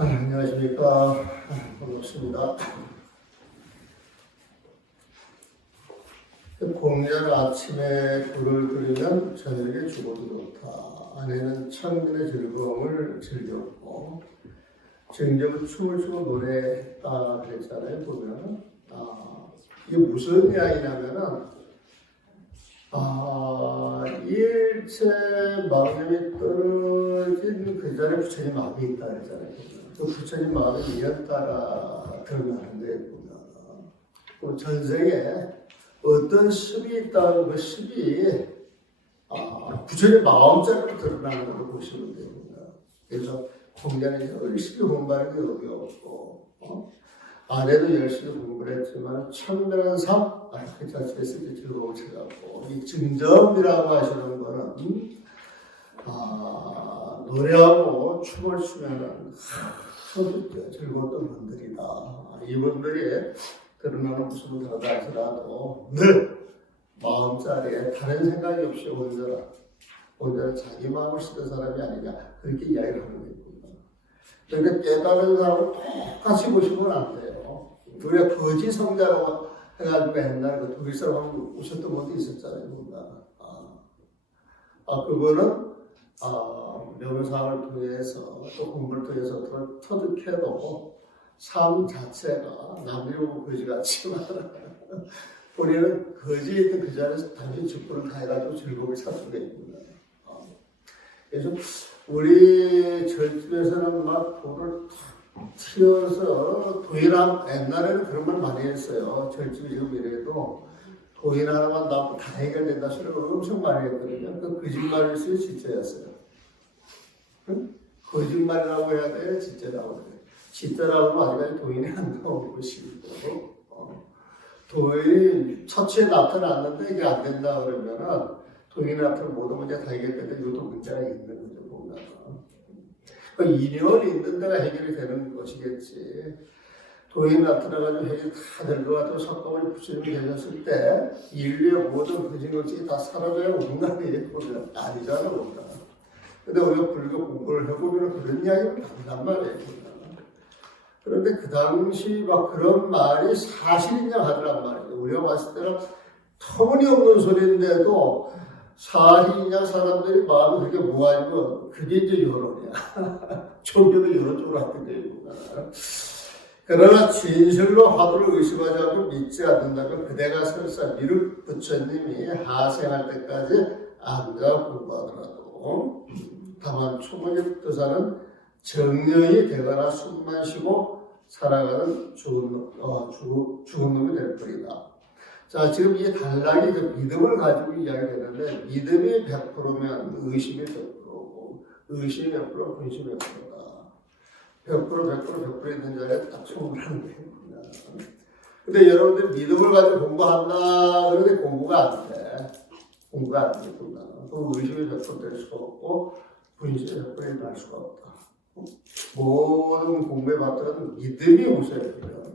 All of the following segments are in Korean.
안녕하십니까. 반갑습니다. 공연 아침에 불을 끄면 저녁에 죽어도 좋다. 아내는 천년의 즐거움을 즐겼고 정적은 춤을 추고 노래했다 그랬잖아요. 보면 이게 무슨 이야기냐면은 일체 마음이 떨어진 그 자리에 부처님 마음이 있다 그랬잖아요. 그 부처님 마음이 이런 따라 드러나는 거예요. 보면 그 전생에 어떤 습이 있다는 그 습이 부처님 마음자리로 드러나는 걸로 보시면 돼요. 그래서 공자는 열심히 공부하는 게 어디 없고 아내도 열심히 공부를 했지만 천면한 삶 그 자체에서 즐거움을 찾았고 이 증점이라고 하시는 거는 노래하고 춤을 추면은 즐거웠던 분들이다. 이분들이 드러나는 모습을 다르다 할지라도 늘 마음자리에 다른 생각이 없이 온전한 자기 마음을 쓰는 사람이 아니냐 그렇게 이야기를 하는 거예요. 그러니까 깨달은 사람을 똑같이 보시면 안 돼요. 우리가 거지 성자라고 해가지고 옛날에 그 독일 사람 오셨던 분도 있었잖아요. 그거는 명상을 통해서 또 공부를 통해서 터득해도 삶 자체가 남들이 보면 거지 같지만 우리는 거지에 있는 그 자리에서 단순히 직분을 다해가지고 즐거움을 찾는 게 있구나. 그래서 우리 절집에서는 막 돌을 튀어서 도인함, 옛날에는 그런 말 많이 했어요. 절집이 지금 이래도 도인 하나만 나오면 다 해결된다 소리를 엄청 많이 했거든요. 그 거짓말일수록 진짜였어요. 응? 거짓말이라고 해야 돼? 진짜라고 해야 돼? 진짜라고 하면 아직까지 도인이 안 나오는 것이고 도인이 처치에 나타났는데 이게 안 된다 그러면은 도인이 나타나면 모든 문제가 다 해결되는데 이것도 문제가 있는 거죠. 보면 인연이 있는 데가 해결이 되는 것이겠지. 도인이 나타나가지고 해결이 다 될 것 같아서 석가모니 부처님이 계셨을 때 인류의 모든 거짓것이 다 사라져야 온간이 보면 아니잖아. 뭔가. 근데 우리가 불교 공부를 해보면 그런 이야기를 한단 말이에요. 그런데 그 당시 막 그런 말이 사실이냐 하더란 말이에요. 우리가 봤을 때는 터무니없는 소리인데도 사실이냐 사람들이 마음이 그렇게 모아지고 그게 이제 여론이야. 종교도 여론 쪽으로 했던 거예요. 그러나 진실로 화두를 의심하지 않고 믿지 않는다면 그대가 설사 미륵 부처님이 하생할 때까지 앉아 공부하더라도 다만 초보적 도사는 정령이 되거나 숨만 쉬고 살아가는 죽은 놈이 될 뿐이다. 자, 지금 이 단락이 그 믿음을 가지고 이야기되는데 믿음이 100%면 의심이 100%고 의심이 100%, 분심이 100%다. 100% 있는 자리에 딱 충분한 거예요. 근데 여러분들 믿음을 가지고 공부한다 그러는데 공부가 안 돼. 공부가 안 되구나. 또 의심이 100%될 수가 없고 분심이 100% 날 수가 없다. 모든 공부에 받들어도 믿음이 우선이에요.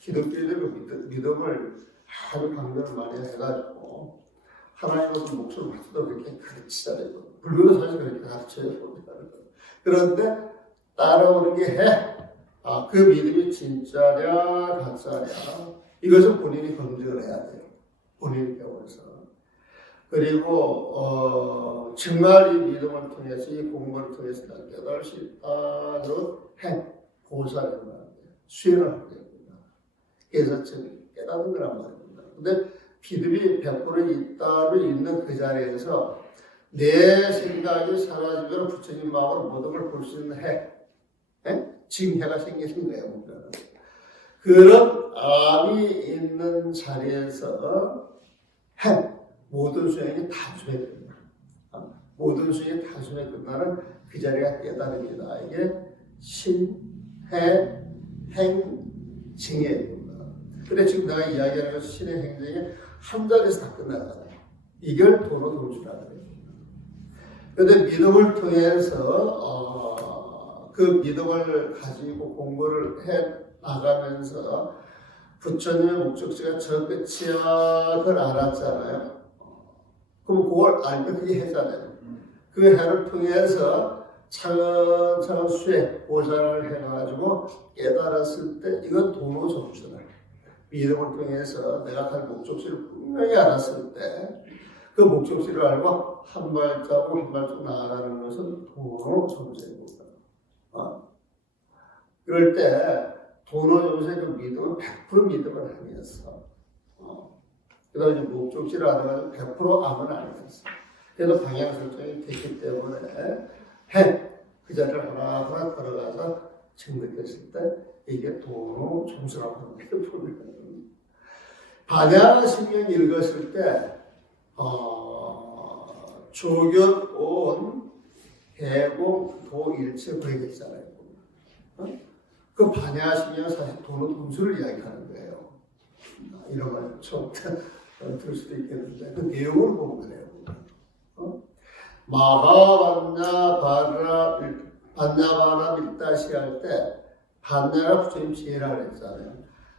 기독교인들은 믿음을 아주 강조를 많이 해가지고 하나님의 목소리를 받들어 그렇게 가르치잖아요. 불교도 사실 그렇게 가르쳐요. 그런데 따라오는 게 해. 그 믿음이 진짜냐 가짜냐 이것은 본인이 검증을 해야 돼요. 본인이 배워서. 그리고 정말 이 믿음을 통해서 이 공부를 통해서 깨달을 수 있다. 그리고 고사를 하는 거예요. 수행을 하는 거예요. 그래서 깨닫는 거란 말입니다. 근데 믿음이 100% 있다로 있는 그 자리에서 내 생각이 사라지면 부처님 마음으로 모든 걸 볼 수 있는 징해가 생기는 거예요. 그런 암이 있는 자리에서 모든 수행이 단순히 끝나. 모든 수행이 단순히 끝나는 그 자리가 깨달음이다. 이게 신해 행징이에요. 근데 지금 내가 이야기하는 것은 신의 행징이 한 자리에서 다 끝나잖아요. 이걸 도로 도주라 그래요. 그런데 믿음을 통해서 그 믿음을 가지고 공부를 해 나가면서 부처님의 목적지가 저 끝이야 그걸 알았잖아요. 그럼 그걸 알면 그게 해잖아요. 그 해를 통해서 차근차근 수행, 보살을 해가지고 깨달았을 때 이건 도노 점수다. 믿음을 통해서 내가 갈 목적지를 분명히 알았을 때 그 목적지를 알고 한 발자국 한 발자국 나아가는 것은 도노 점수입니다. 그럴 때 도노 점수의 그 믿음은 100% 믿음은 아니었어. 그 다음에 목적지를 알아가지고 100% 암은 아니었어. 그래서 방향 설정이 됐기 때문에 그 자리를 하나하나 걸어가서 증득했을 때 이게 도노 점수라고 하는 게 보입니다. 반야심경 읽었을 때 조견, 온, 해공, 도일체 그러겠잖아요. 그 반야심경은 사실 도노 점수를 이야기하는 거예요. 이런 말 좀 들을 수도 있겠는데 그 내용을 보면 그래요. 마하반야 반야바나 밀다시 할 때 반야가 부처님 지혜라 그랬잖아요.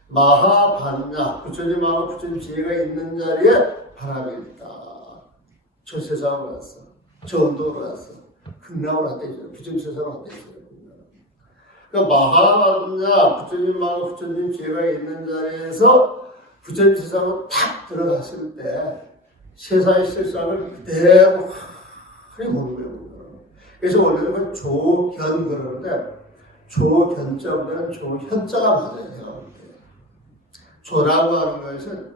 마하반야 부처님하고 부처님 지혜가 있는 자리에 바람이 있다. 저 세상으로 왔어. 저 언덕으로 왔어. 극락으로 왔다 있어요. 부처님 세상으로 왔다 있어요. 그러니까 마하반야 부처님하고 부처님 지혜가 있는 자리에서 부처님 세상으로 탁 들어갔을 때 세상의 실상을 그대로 하니 보는 거예요. 그래서 원래는 조견 그러는데 조견자보다는 조현자가 맞아요. 조라고 하는 것은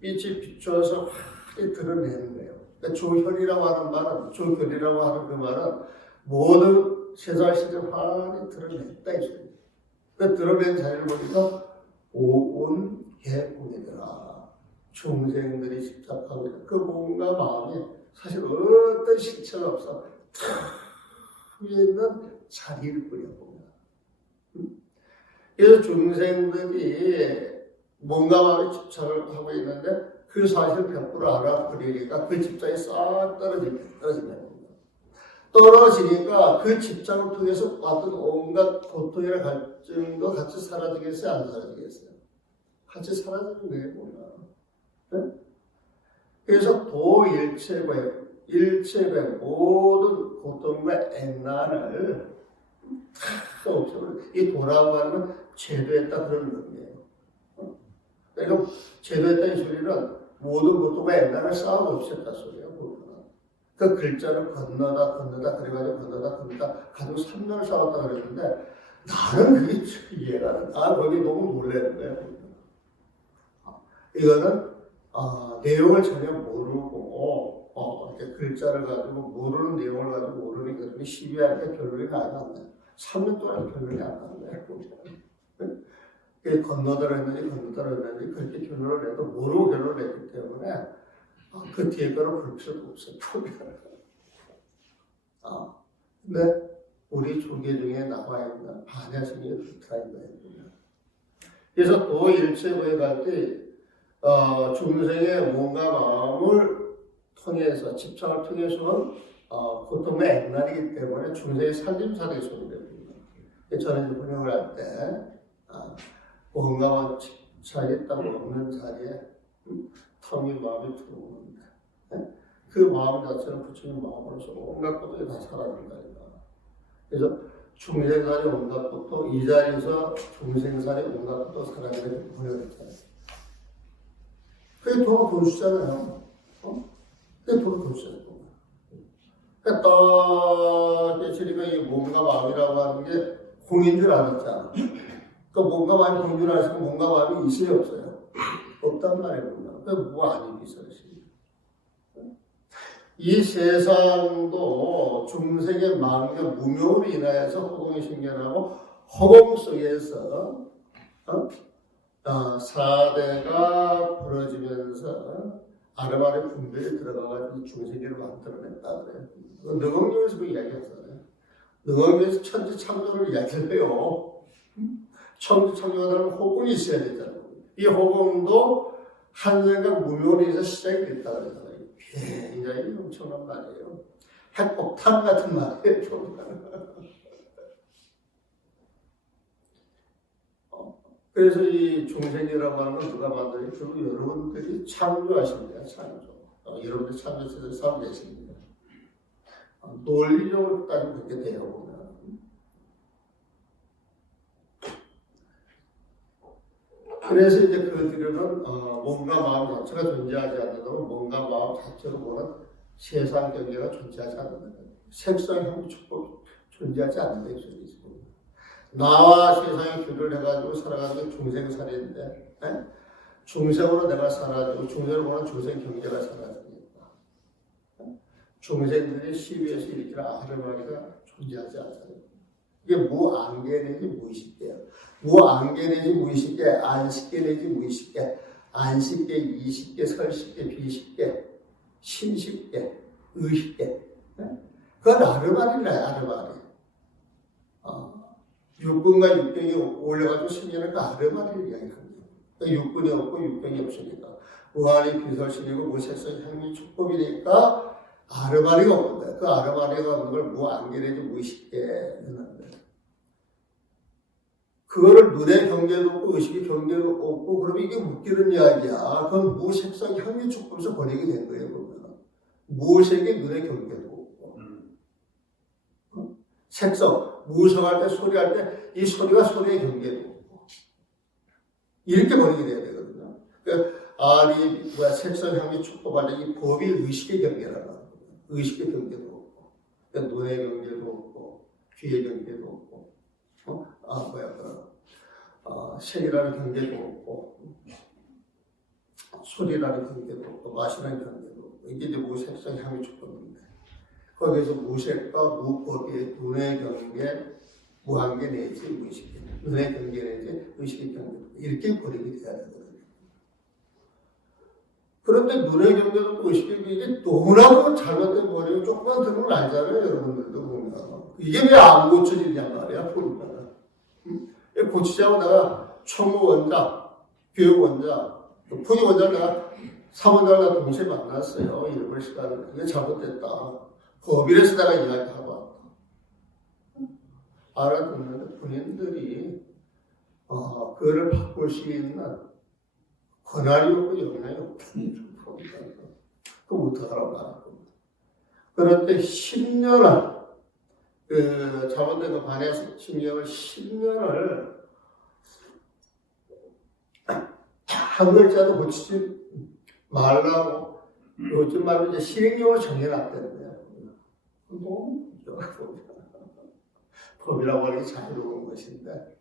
빛이 비춰서 확히 드러내는 거예요. 그러니까 조현이라고 하는 말은 조견이라고 하는 그 말은 모든 세상의 실상을 확히 드러냈다 이 소리예요. 그 드러낸 자리를 보니까 오온개공이더라. 중생들이 집착하고 있는 그 몸과 마음이 사실 어떤 실체가 없어. 위에 있는 자리일 뿐이야. 그래서 중생들이 몸과 마음에 집착을 하고 있는데 그 사실을 100% 알아버리니까 그 집착이 싹 떨어지는 떨어지니까 그 집착을 통해서 왔던 온갖 고통이나 갈증도 같이 사라지겠어요? 안 사라지겠어요? 같이 사라지는 거예요. 네? 그래서 도일체고의 모든 고통과 액난을 다 없애버려. 이 도라고 하는 건 제도했다 그런 의미예요. 그러니까 제도했다 이 소리는 모든 고통과 액난을 싸우고 없앴다 소리예요. 그 글자를 건너다 가지고 3년을 싸웠다 그랬는데 나는 그게 이해가 안 돼. 거기 너무 놀라는 거예요. 이거는 내용을 전혀 모르고 이렇게 글자를 가지고 모르는 내용을 가지고 모르는 것들이 시비하니까 결론이 나지 않나요? 3년 동안 결론이 안 나는 거예요. 건너더라 했는지 그렇게 결론을 내도 모르고 결론을 냈기 때문에 그 뒤에 거는 볼 필요도 없어요. 근데 우리 조계 중에 나와 있는 반야심이 그렇다 이거예요. 그래서 도일체고에 갈 때 중생의 몸과 마음을 통해서 집착을 통해서는 고통과 액난이기 때문에 중생의 살림살이가 소리됩니다. 저는 이제 번역을 할 때 몸과 마음 집착이 딱 없는 자리에 텅이 마음이 들어오는데 그 마음 자체는 부처님 마음으로서 온갖 고통이 다 사라진다니까. 그래서 중생살이 온갖 고통, 이 자리에서 중생살이 온갖 고통 사라지는 번역했잖아요. 그게 도로 도주잖아요. 그게 도로 도주잖아요. 그러니까 딱 깨치니까 이 몸과 마음이라고 하는 게 공인 줄 알았잖아. 그 몸과 마음이 공인 줄 알았으면 몸과 마음이 있어요, 없어요? 없단 말이구나. 뭐 아닌 비서지. 이 세상도 중생의 마음과 무명으로 인하여서 허공이 생겨나고 허공 속에서 사대가 벌어지면서 아르바르 분별이 들어가가지고 중생계를 만들어냈다 그래요. 능엄경에서 그 이야기하잖아요. 능엄경에서 천지창조를 이야기해요. 천지창조하는 호공이 있어야 되잖아요. 이 호공도 한 생각 무명으로 인해서 시작이 됐다 그러잖아요. 굉장히 엄청난 말이에요. 핵폭탄 같은 말이에요. 그래서 이 중생이라고 하는 건 누가 만들어요? 결국 여러분들이 창조하신 거야, 창조. 여러분들이 창조해서 살고 계십니다. 논리적으로 따지면 그렇게 돼요, 보면. 그래서 이제 그들은 몸과 마음 자체가 존재하지 않는다면 몸과 마음 자체로 보는 세상 경계가 존재하지 않는다. 색상, 형부, 축복 존재하지 않는다. 이 소리지. 나와 세상에 교류를 해가지고 살아가는 게 중생살인데, 중생으로 내가 사라지고 중생으로 보는 중생 경계가 사라집니다. 중생들이 시위에서 일으키는 아르바리가 존재하지 않잖아요. 이게 무안개 내지 무의식계예요. 무안개 내지 무의식계, 안식계 내지 무의식계, 안식계, 이식계, 설식계, 비식계, 신식계, 의식계. 그건 아르바리래, 아르바리. 육군과 육경이 올려가지고 생기는 그 아르바리를 이야기합니다. 육군이 없고 육경이 없으니까 무한이 비설신이고 무색성 향미 축복이니까 아르바리가 없는 거예요. 그 아르바리가 없는 걸 무안개 내지 무의식계는 한다. 그거를 눈의 경계도 없고 의식의 경계도 없고 그러면 이게 웃기는 이야기야. 그건 무색성 향미 축복에서 번역이 된 거예요. 그러면 무색의 눈의 경계도 없고 색성 무성할 때 소리할 때 이 소리가 소리의 경계도 없고 이렇게 번역이 돼야 되거든요. 그러니까 색성 향미 축복할 때 이 법이 의식의 경계라는 거예요. 의식의 경계도 없고 그러니까 눈의 경계도 없고 귀의 경계도 없고 색이라는 경계도 없고 소리라는 경계도 없고 맛이라는 경계도 없고 이게 이제 무색성 향미 축복인데 거기에서 무색과 무법의 눈의 경계 무한계 내지 무의식계 눈의 경계 내지 의식의 경계 이렇게 버리게 돼야 되거든요. 그런데 눈의 경계도 의식의 경계 너무나도 잘못된 버리고 조금만 들으면 알잖아요. 여러분들도 보면 이게 왜 안 고쳐지냔 말이야. 보니까 고치자고 내가 총무원장, 교육원장, 부교원장 내가 사원장과 동시에 만났어요. 1시간을. 그게 잘못됐다. 법인에서 내가 이야기하고 왔다. 알아듣는 본인들이 그거를 바꿀 수 있는 권한이 없고 역량이 없다는 겁니다. 그럼 어떡하라고 하는 겁니다. 그런데 10년을 잘못된 거 반해서 10년을 한 글자도 고치지 말라고 요즘 말로 이제 시행령을 정해놨다는 거예요. 너무 법이라고 하는 게 자유로운 것인데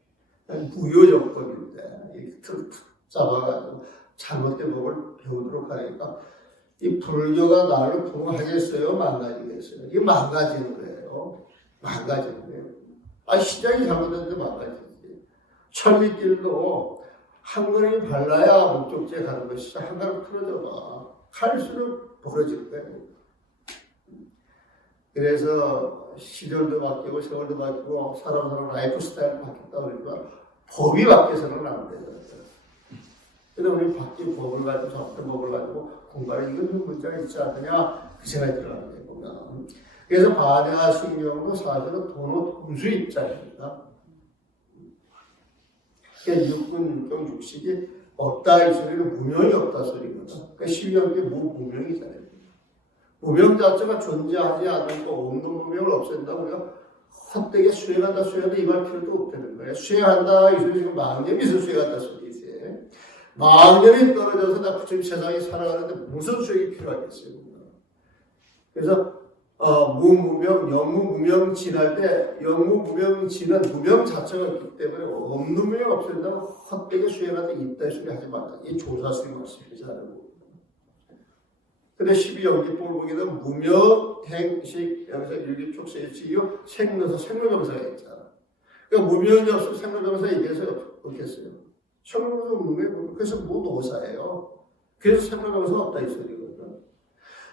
무효적 법인데 이렇게 툭툭 잡아가지고 잘못된 법을 배우도록 하니까 이 불교가 나를 부흥하겠어요? 망가지겠어요? 이게 망가지는 거예요. 망가지는 거예요. 시장이 잘못됐는데 망가지지. 천리길도 한 걸음이 발라야 목적지에 가는 것이죠. 한 걸음 틀어져봐. 갈수록 벌어질 거예요. 그래서 시절도 바뀌고 세월도 바뀌고 사람 라이프 스타일도 바뀌었다 그러니까 법이 바뀌어서는 안 돼요. 그래서 우리 바뀐 법을 가지고 잘못된 법을 가지고 공부하는 이건 좀 문제가 있지 않느냐 그 생각이 들어가는 거예요. 보면. 그래서 반야와 신경도 사실은 동수 입장입니다. 그러니까 육군, 육경, 육식이 없다 이 소리는 무명이 없다 소리거든. 그러니까 시위한 게 무명이잖아요. 무명 자체가 존재하지 않는 거 없는 무명을 없앤다고 우리가 헛되게 수행한다 이 말 필요도 없다는 거예요. 수행한다 이 소리 지금 망념이 있어 수행한다 소리지. 망념이 떨어져서 나 부처님 세상에 살아가는데 무슨 수행이 필요하겠어요. 그래서 무무명, 영무무명진할 때 영무무명진은 무명 자체가 있기 때문에 없는 무명 없앤다고 헛되게 수행한다 있다 이 소리 하지 말라. 이 조사스님 말씀이지 않은 근데 12연기법을 보게 되면 무명, 행식, 여기서 일기촉세일치요 생넣어서 생로병사가 있잖아. 그러니까 무명이 없으면 생로병사가 얘기해서 없겠어요. 생로병사 없는 거예요. 그래서 무노사예요. 그래서 생로병사가 없다 이 소리거든.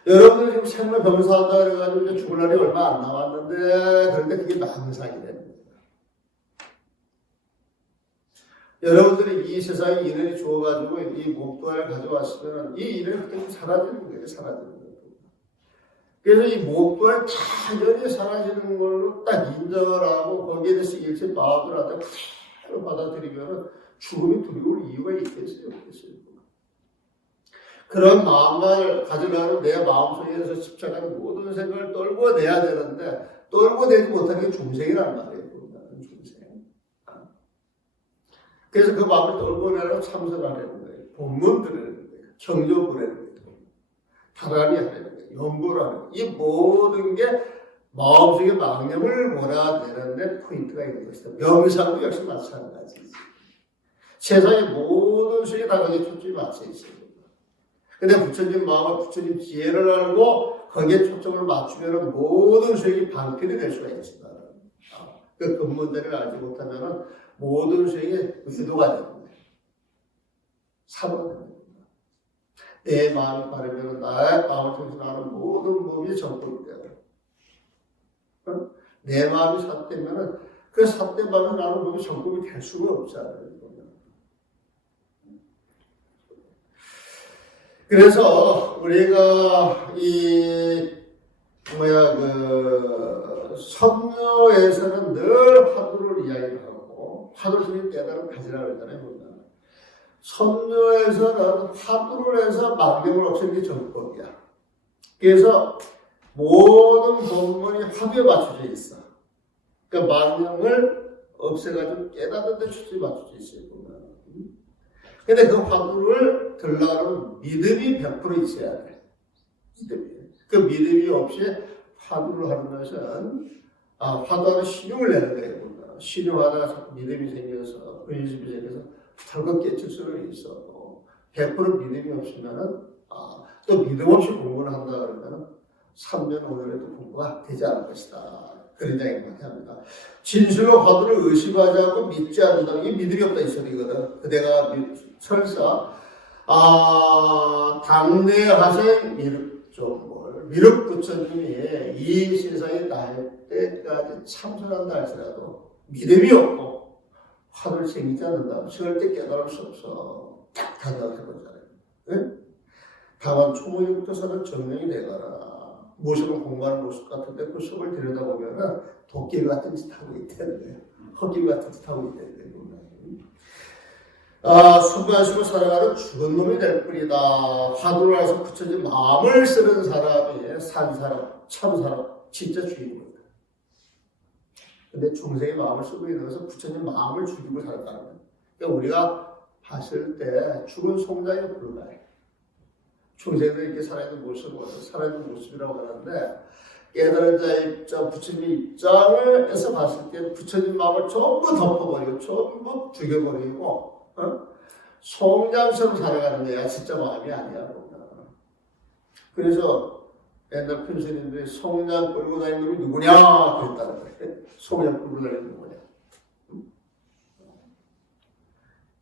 여러분들 지금 생로병사한다 그래가지고 이제 죽을 날이 얼마 안 남았는데 그런데 그게 망상이 되는 거예요. 여러분들이 이 세상에 인연이 주어가지고 이 목도를 가져왔으면 이 인연이 그때 사라지는 거예요. 사라지는 거예요. 그래서 이 목도를 타전히 사라지는 걸로 딱 인정을 하고 거기에 대해서 일체 마음을 하다 그대로 받아들이면 죽음이 두려울 이유가 있겠어요? 없겠어요? 그런 마음을 가지려면 내 마음속에서 집착하는 모든 생각을 떨궈내야 되는데 떨궈내지 못하는 게 중생이란 말이에요. 중생. 그래서 그 마음을 떨궈내려고 참선하려는 거예요. 본문 들으는 거예요. 경전 보내는 거예요. 다란이 하려는 거예요. 연구를 하는 거예요. 이 모든 게 마음속에 망념을 몰아내는데 포인트가 있는 것이다. 명상도 역시 마찬가지지. 세상의 모든 수에 다 거기에 초점이 맞춰 있어요. 근데 부처님 마음과 부처님 지혜를 알고 거기에 초점을 맞추면 모든 수행이 방편이 될 수가 있지만 그 근본들을 알지 못하면 모든 수행이 의도가 되는 거예요. 사고가 되는 거예요. 내 마음이 바르면 나의 마음을 통해서 나는 모든 법이 정법이 되고 내 마음이 삿되면 그 삿된 마음에 나는 법이 정법이 될 수가 없잖아요. 그래서 우리가 선녀에서는 늘 화두를 이야기를 하고 화두를 통해 깨달음을 가지라고 했잖아요. 선녀에서는 화두를 해서 망념을 없애는 게 정법이야. 그래서 모든 본문이 화두에 맞춰져 있어. 그러니까 망념을 없애가지고 깨닫는 데 초점이 맞춰져 있어요. 근데 그 화두를 들려면 믿음이 100% 있어야 돼. 믿음이. 그 믿음이 없이 화두를 하는 것은 화두하는 신용을 내는 거예요. 신용하다가 자꾸 믿음이 생겨서 의심이 생겨서 덜컥 깨칠 수는 있어. 100% 믿음이 없으면은 또 믿음 없이 공부를 한다 그러면은 3년 5년에도 공부가 되지 않을 것이다. 그런 이야기를 합니다. 진실로 화두를 의심하지 않고 믿지 않는다는 게 믿음이 없다 이 소리거든. 내가 설사 당내하생 미륵 부처님이 이 세상에 날 때까지 참선한다 할지라도 믿음이 없고 화두를 생기지 않는다. 절대 깨달을 수 없어. 딱 단답해보잖아요. 네? 다만 초모임부터서는 정명이 되거나 모습을 공부하는 모습 같은데 그 속을 들여다보면 도깨비 같은 짓 하고 있다는 거예요. 헛개비 같은 짓 하고 있다는 거예요. 수고하시고 살아가는 죽은 놈이 될 뿐이다. 화두를 알아서 부처님 마음을 쓰는 사람이 산 사람, 참 사람, 진짜 주인공이다. 근데 중생의 마음을 쓰고 있는 것은 부처님 마음을 죽이고 살았다는 거예요. 그러니까 우리가 봤을 때 죽은 송장에 불과해. 중생들이 이렇게 살아있는 모습을 살아있는 모습이라고 하는데 깨달은 자의 입장, 부처님의 입장을 해서 봤을 때 부처님 마음을 전부 덮어버리고 전부 죽여버리고 송장처럼 살아가는 거야. 진짜 마음이 아니야. 그래서 옛날 편스님들이 송장 끌고 다니는 놈이 누구냐 그랬다는 거예요. 송장 끌고 다니는 놈이 누구냐.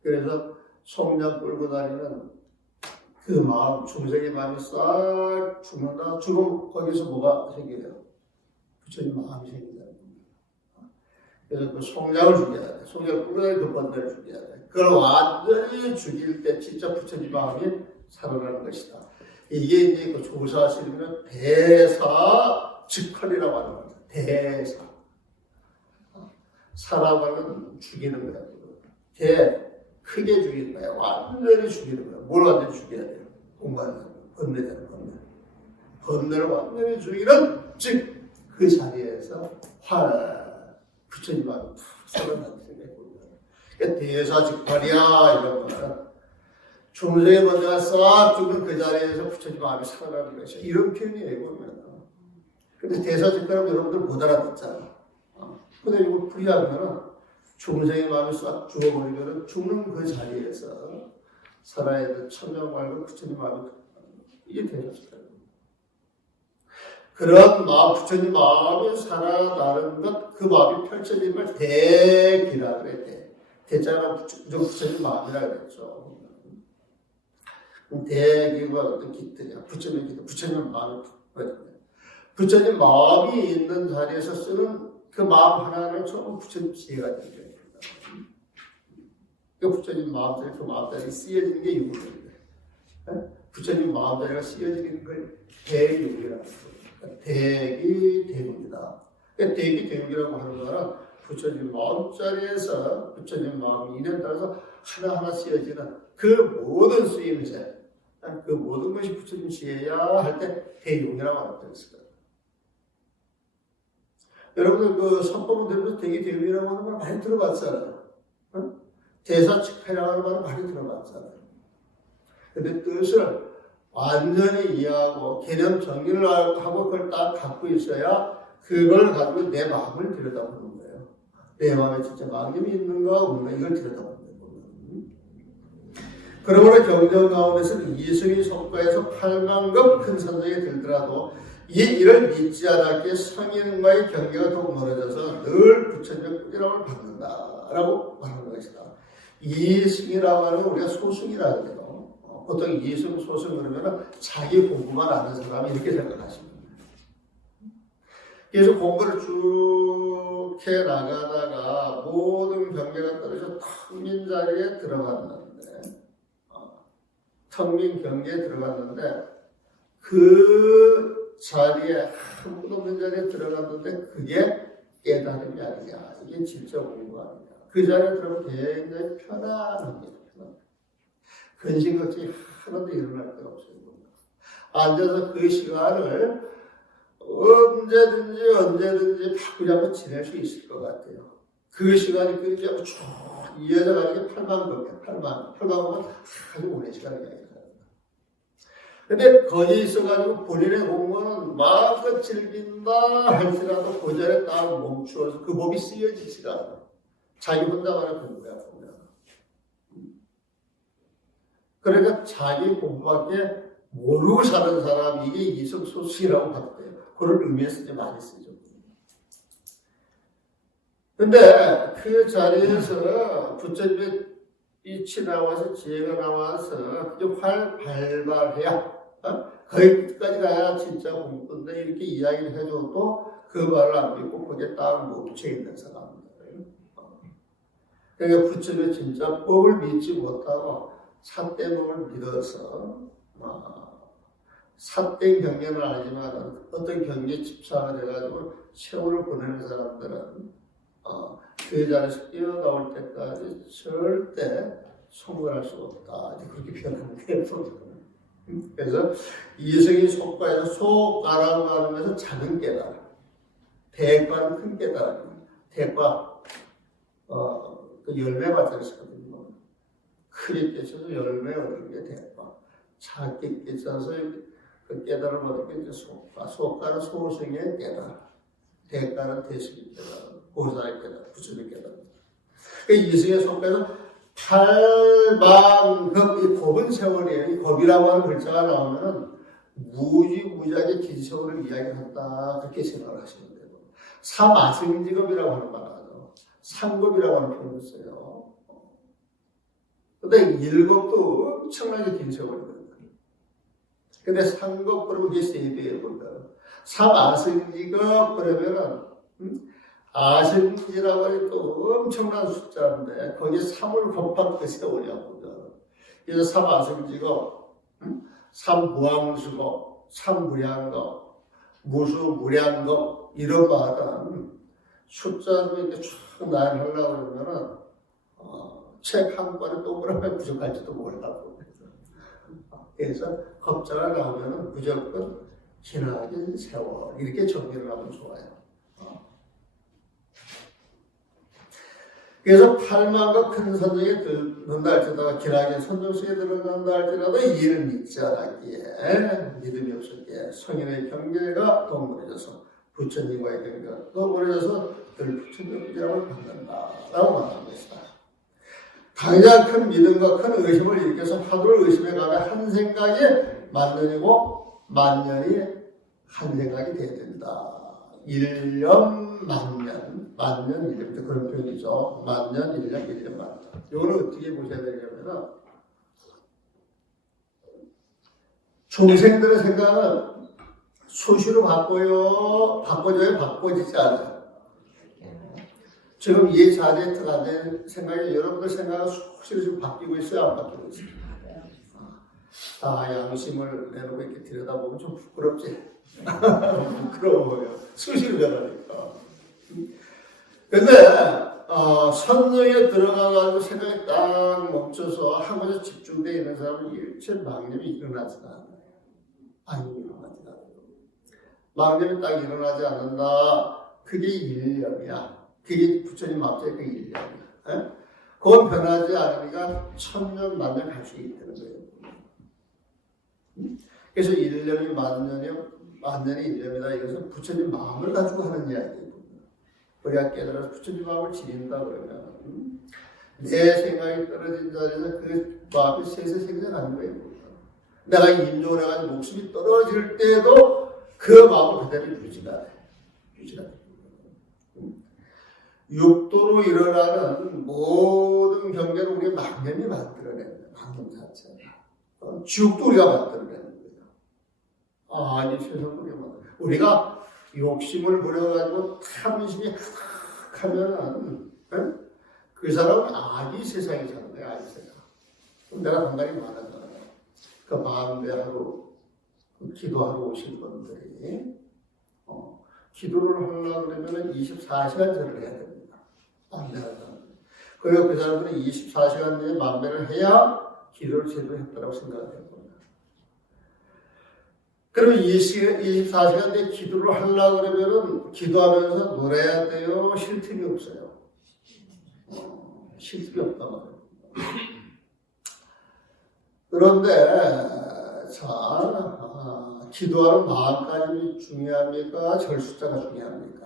그래서 송장 끌고 다니는 그 마음, 중생의 마음이 싹 죽는다. 죽으면 거기서 뭐가 생겨요? 부처님 마음이 생긴다. 그래서 그 송장을 죽여야 돼. 송장을 꾸려야 그 번뇌를 죽여야 돼. 그걸 완전히 죽일 때 진짜 부처님 마음이 살아나는 것이다. 이게 이제 그 조사하시면 대사 즉헌이라고 하는 겁니다. 대사. 사람을 죽이는 거야. 크게 죽이는 거야. 완전히 죽이는 거야. 뭘 완전히 죽여야 돼요? 공간을 번뇌되는 번뇌. 번뇌를 완전히 죽이는 즉 그 자리에서 부처님 마음이 푹 살아나는 생각입니다. 그러니까 대사즉발이야 이런 거는 중생의 번뇌가 싹 죽는 그 자리에서 부처님 마음이 살아나는 것이야. 이런 표현이에요 보면. 근데 대사즉발하면 여러분들 못 알아듣잖아. 근데 이거 풀이하면은 중생의 마음이 싹 죽어버리면 죽는 그 자리에서 살아야 될 천정 말고 부처님 마음이 이게 대사즉발. 그런 마음, 부처님 마음이 살아나는 것, 그 마음이 펼쳐진 걸 대기라 그래. 대자가 부처님 마음이라 그랬죠. 대기가 어떤 기뜻이야. 부처님 기뜻, 부처님 마음이 부처님 마음이 있는 자리에서 쓰는 그 마음 하나는 전부 부처님 지혜가 되는 거예요. 그 부처님 마음자리, 그 마음자리 쓰여지는 게 유구입니다. 부처님 마음자리가 쓰여지는 걸 대유구라고 합니다. 대기 대국이다. 대기 대국이라고 하는 거는 부처님 마음자리에서 부처님 마음이 인연 따라서 하나하나 쓰여지는 그 모든 쓰임새, 그 모든 것이 부처님 지혜야 할 때 대용이라고 하는 거였어요. 여러분들 그 선법을 들으면서 대기대용이라고 하는 걸 많이 들어봤잖아요. 대사측회라고 하는 말 많이 들어봤잖아요. 근데 뜻을 완전히 이해하고 개념 정리를 하고 그걸 딱 갖고 있어야 그걸 가지고 내 마음을 들여다보는 거예요. 내 마음에 진짜 마음이 있는가 없는가 이걸 들여다보는 거예요. 그러므로 경전 가운데서 이승이 속가에서 8만급 큰 선정이 들더라도 이를 믿지 않았기에 성인과의 경계가 더욱 멀어져서 늘 부처님의 꾸지람을 받는다라고 말하는 것이다. 이승이라고 하는 건 우리가 소승이라고 해요. 보통 이승, 소승 그러면 자기 공부만 아는 사람이 이렇게 생각하시는 거예요. 그래서 공부를 쭉 해 나가다가 모든 경계가 떨어져 텅빈 자리에 들어갔는데 텅빈 경계에 들어갔는데 그 자리에 아무도 없는 자리에 들어갔는데 그게 깨달음이 아니냐. 이게 진짜 공부가 아니냐. 그 자리에 들어가면 굉장히 편안합니다. 근심 걱정이 하나도 일어날 데가 없어요. 앉아서 그 시간을 언제든지 바꾸자고 지낼 수 있을 것 같아요. 그 시간이 끊이지 쭉 이어져 가는 게 8만 거면 아주 오랜 시간이에요. 근데 거기 있어가지고 본인의 공부는 마음껏 즐긴다 할지라도 그 자리에 딱 멈추어서 그 법이 쓰여지지가 않아요. 자기 혼자만의 공부야 보면. 그러니까 자기 공부밖에 모르고 사는 사람이 이게 이성소수이라고 하는데요. 그런 의미에서 이제 많이 쓰죠. 근데 그 자리에서 부처님의 빛이 나와서 지혜가 나와서 발발해야 거기까지 가야 진짜 공부인데 이렇게 이야기를 해줘도 그 말을 안 믿고 거기에 딱 멈춰있는 사람들. 그러니까 부처님의 진짜 법을 믿지 못하고 삿대법을 믿어서 삿대 경계는 아니지만 어떤 경계에 집착을 해가지고 세월을 보내는 사람들은 그 자리에서 뛰어나올 때까지 절대 성공할 수 없다. 그렇게 표현하는 거예요. 그래서 이승이 속과에서 속가라고 하면서 작은 깨달음, 대과는 큰 깨달음입니다. 대과 그 열매 받았거든요. 크게 깨쳐서 열매 얻는 게 대과, 작게 깨쳐서 그 깨달음 얻는 게 이제 속과. 속과는 소승의 깨달음, 대과는 대승의 깨달음, 보살의 깨달음, 부처의 깨달음. 그 이승의 속과에서 8만급 이 곱은 세월이에요. 이 겁이라고 하는 글자가 나오면은 무지하게 긴 세월을 이야기한다. 그렇게 생각을 하시면 돼요. 사마승지급이라고 하는 말 하죠. 상급이라고 하는 표현을 써요. 근데 7급도 엄청나게 긴 세월이거든요. 근데 상급 그러면 이게 3배예요. 사마승지급 그러면은 아승지라고 하는 또 엄청난 숫자인데 거기에 3을 곱한 그 세월이었거든. 그래서 삼아승지급, 삼무함수급, 삼무량급, 무수무량급 이런 말은 숫자로 이렇게 쭉 나열하려고 그러면은 책 한 권에 동그라미 부족할지도 몰라고. 그래서 겁자가 나오면은 무조건 지나긴 세월 이렇게 정리를 하면 좋아요. 그래서 8만급 큰 선정에 들어간다 할지라도 기나긴 선정 속에 들어간다 할지라도 이를 믿지 않았기에 믿음이 없었기에 성인의 경계가 더 멀어져서 부처님과의 경계가 더 멀어져서 늘 부처님의 부지람을 받는다라고 말하는 것이다. 당장 큰 믿음과 큰 의심을 일으켜서 화두를 의심해 가면 한 생각이 만년이고 만년이 한 생각이 돼야 된다. 1년 만년, 만년 1년 그런 표현이죠. 만년 1년 1년 만년. 이거는 어떻게 보셔야 되냐면 중생들의 생각은 수시로 바꿔줘야 바꿔지지 않아요. 지금 이 자리에 들어가는 생각이 여러분들 생각은 수시로 지금 바뀌고 있어요? 안 바뀌고 있어요? 양심을 내놓고 이렇게 들여다보면 좀 부끄럽지? 부끄러워요. 수시로 변하니까. 근데 선정에 들어가가지고 생각이 딱 멈춰서 한 곳에 집중되어 있는 사람은 일체 망념이 일어나지가 않아요. 아니, 일어나지 않아요. 망념이 딱 일어나지 않는다. 그게 일념이야. 그게 부처님 앞에 그 일념이야. 에? 그건 변하지 않으니까 천년 만년 갈 수 있다는 거예요. 그래서 일념이 만년이 일념이다. 이것은 부처님 마음을 가지고 하는 이야기예요. 우리가 깨달아서 부처님 마음을 지닌다 그러면 내 생각이 떨어진 자리에서 그 마음이 세세 생겨나는 거예요. 내가 임종을 해가지고 목숨이 떨어질 때도 그 마음을 그대로 유지가 돼. 육도로 일어나는 모든 경계는 우리가 망념이 만들어내는 망념 자체야. 지옥도 우리가 만들어내는 거야. 아니 세상 우리가 욕심을 부려가지고 탐심이 가득하면은 그 사람은 아기 세상에 사는 거야. 아기 세상. 그럼 내가 간간히 말하잖아요. 그 마음대하고 기도하러 오신 분들이 기도를 하려고 그러면 24시간 절을 해야 됩니다. 만배하다. 그리고 그 사람들은 24시간 내에 만배를 해야 기도를 제대로 했다고 생각을 해봅니다. 그러면 24시간 내에 기도를 하려고 그러면 기도하면서 놀아야 돼요? 쉴 틈이 없어요. 쉴 틈이 없단 말이에요. 그런데 기도하는 마음가짐이 중요합니까? 절 숫자가 중요합니까?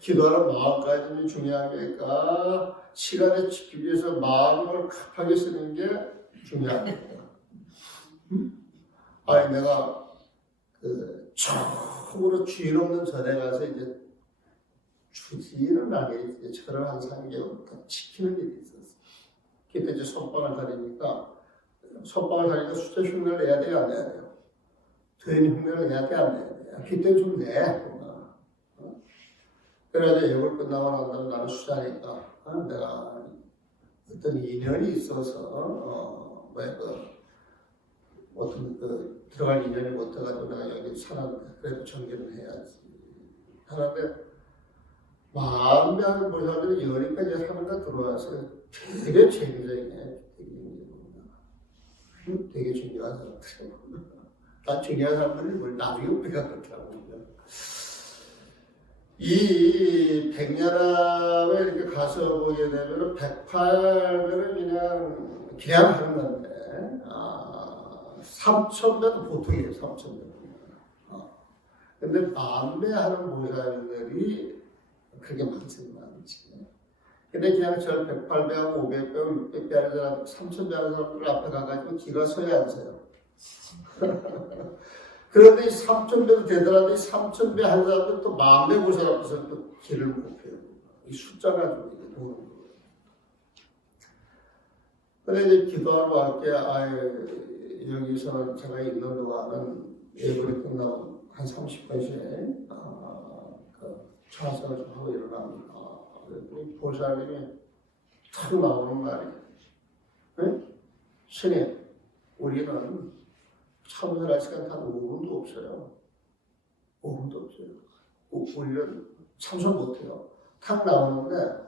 기도하는 마음가짐이 중요합니까? 시간에 지키기 위해서 마음을 급하게 쓰는 게 중요합니까? 아니 내가 처음으로 주인 없는 절에 가서 이제 주지는 나게 이제 절을 한 3개월부터 지키는 일이 있었어. 그때 이제 손방을 다니니까 숫자 흉내를 내야 돼요, 안 내야 돼요? 도인 흉내를 내야 돼, 안 내야 돼요? 그때 좀 내. 그래서 예불 끝나고 난 다음에 나는 수자니까 내가 어떤 인연이 있어서 들어갈 인연이 못 돼가지고 내가 여기 살았는데 그래도 정리를 해야지 하는데 마음대하는 보살들이 여기까지 사람들 들어와서 되게 재미적이네. 되게 중요한 사람들이에요. 난 중요한 사람들이 뭘 나중에 우리가 그렇게 하고 이 백년암에 이렇게 가서 보게 되면 108배는 그냥 하는 건데 3,000배도 보통이에요. 3,000배. 근데 만배 하는 보살들이 그렇게 많지는 않지. 근데 그냥 저 108배하고 500배하고 600배 하는 사람, 3000배 하는 사람들 앞에 가가지고 기가 서야 안 서요. 그런데 이 3000배도 되더라도 이 3000배 하는 사람들 또 만배 보살 앞에서 또 길을 못 펴요. 이 숫자 가지고 이렇게 도는 거예요. 근데 이제 기도하러 갈게, 여기서 제가 있는 동안은 예불이 끝나고 한 30분씩 차선을 좀 하고 일어납니다. 보살님이 탁 나오는 말이 신이 우리는 참선할 시간 단 5분도 없어요. 5분도 없어요. 우리는 참선 못해요. 탁 나오는데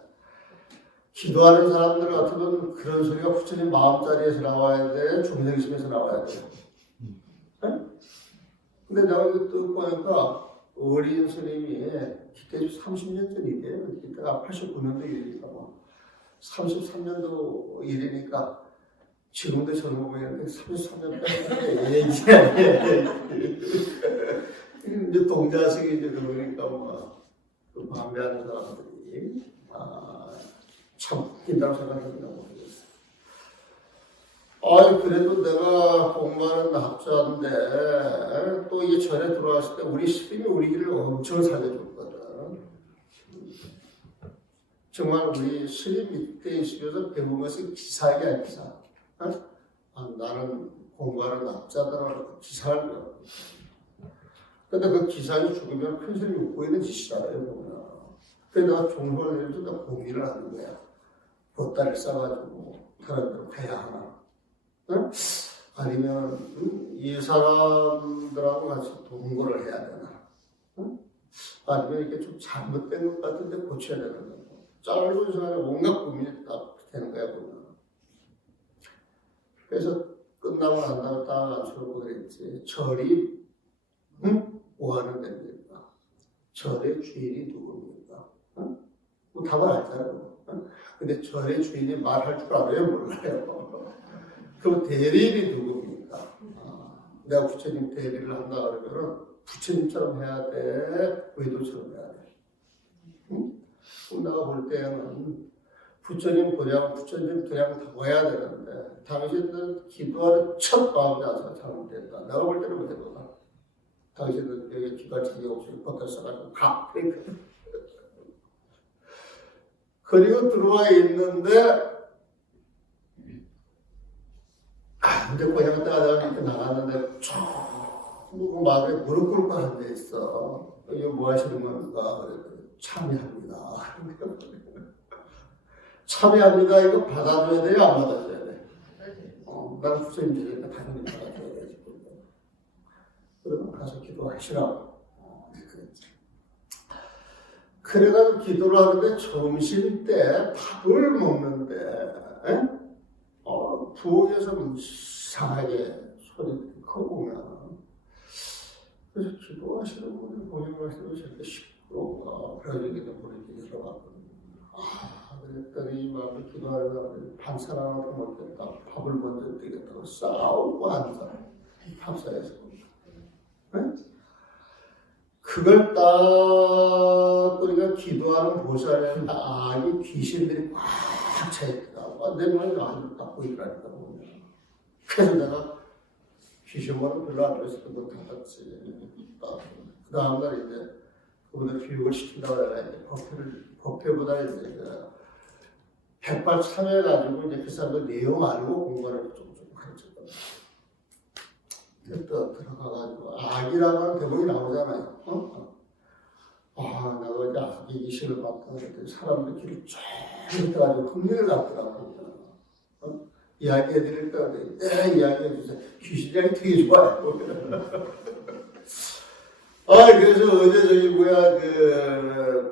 기도하는 사람들 같으면 그런 소리가 부처님 마음자리에서 나와야 돼, 중생심에서 나와야 돼요. 근데 내가 이거 또 보니까 어린 스님이 그때 30년 전 일이에요. 그때가 89년도 일이니까 33년도 일이니까 지금도 젊어 보이는데 33년 때문에 얘기하네. 이제 동자식이 이제 그러니까 그 반대하는 사람들이 참 웃긴다고 생각합니다. 그래도 내가 공부하는 학자인데 또 이 절에 들어왔을 때 우리 스님이 우리 길을 엄청 살려줬거든. 정말 우리 스님 밑에 있으면서 배운 것이 기사가 아니야, 기사. 나는 공부하는 학자들하고 기사를 배워. 근데 그 기사에 죽으면 큰 스님이 웃고 있는 짓이잖아요. 그래서 내가 종소를 내면서 고민을 하는 거야. 보따리를 싸가지고 다른 데로 가야 하나. 응? 아니면 이 사람들하고 같이 동거를 해야 되나? 응? 아니면 이게 좀 잘못된 것 같은데 고쳐야 되는 거고. 짧은 시간에 온갖 고민이 다 되는 거야, 보면. 그래서 끝나고 난 다음에 딱 앉혀놓고 그랬지. 절이, 뭐 하는 데입니까? 절의 주인이 누굽니까? 뭐 답을 알잖아요. 근데 절의 주인이 말할 줄 알아요? 몰라요. 그럼 대리인이 누굽니까? 내가 부처님 대리를 한다 그러면 부처님처럼 해야 돼? 의도처럼 해야 돼? 그럼 내가 볼 때는 부처님 도량, 부처님 도량 다 해야 되는데 당신은 기도하는 첫 마음이 나서 잘못됐다. 내가 볼 때는 왜 그러나? 당신은 여기 기도할 자격 없이 걷다 써가지고 가! 그리고 들어와 있는데 이제 고향 따라 이렇게 나갔는데 쭉 마을에 무릎 꿇고 앉아있어. 이거 뭐 하시는 겁니까? 그랬더니 참여합니다. 참여합니다. 이거 받아줘야 돼요? 안 받아줘야 돼? 난 부처님이니까 당연히 받아줘야 되지. 그러면 가서 기도하시라고. 그래가지고 기도를 하는데 점심 때 밥을 먹는데 부엌에서 이상하게 소리 크고 보면 그래서 기도하시는 분들 보시면 저렇게 시끄러운가 그래가지고 이렇게 들어갔거든요. 그랬더니 마음에 기도하는 사람들이 반찬 하나 더 먹겠다, 밥을 먼저 드리겠다고 싸우고 앉아 밥상에서. 그걸 딱 우리가 기도하는 보살에는 이 귀신들이 꽉 차있더라고. 내 눈을 아주 딱 보이더라니까. 그래서 내가 귀신만은 별로 안 좋아해서 못 닫았지. 그 다음날 이제 그분들 교육을 시킨다고 내가 이제 법회보다 이제 백발 참여해가지고 이제 그 사람들 내용 알고 공부를 좀 가르쳤거든. 또 들어가가지고 악이라고 하는 대목이 나오잖아요. 내가 이제 악의 이식을 받다 그랬더니 사람들 길을 쫙 흩어가지고 흥미를 갖더라고. 이야기해드릴 때 내가 이야기해주세요. 귀신장이 되게 좋아요. 그래서 어제 저기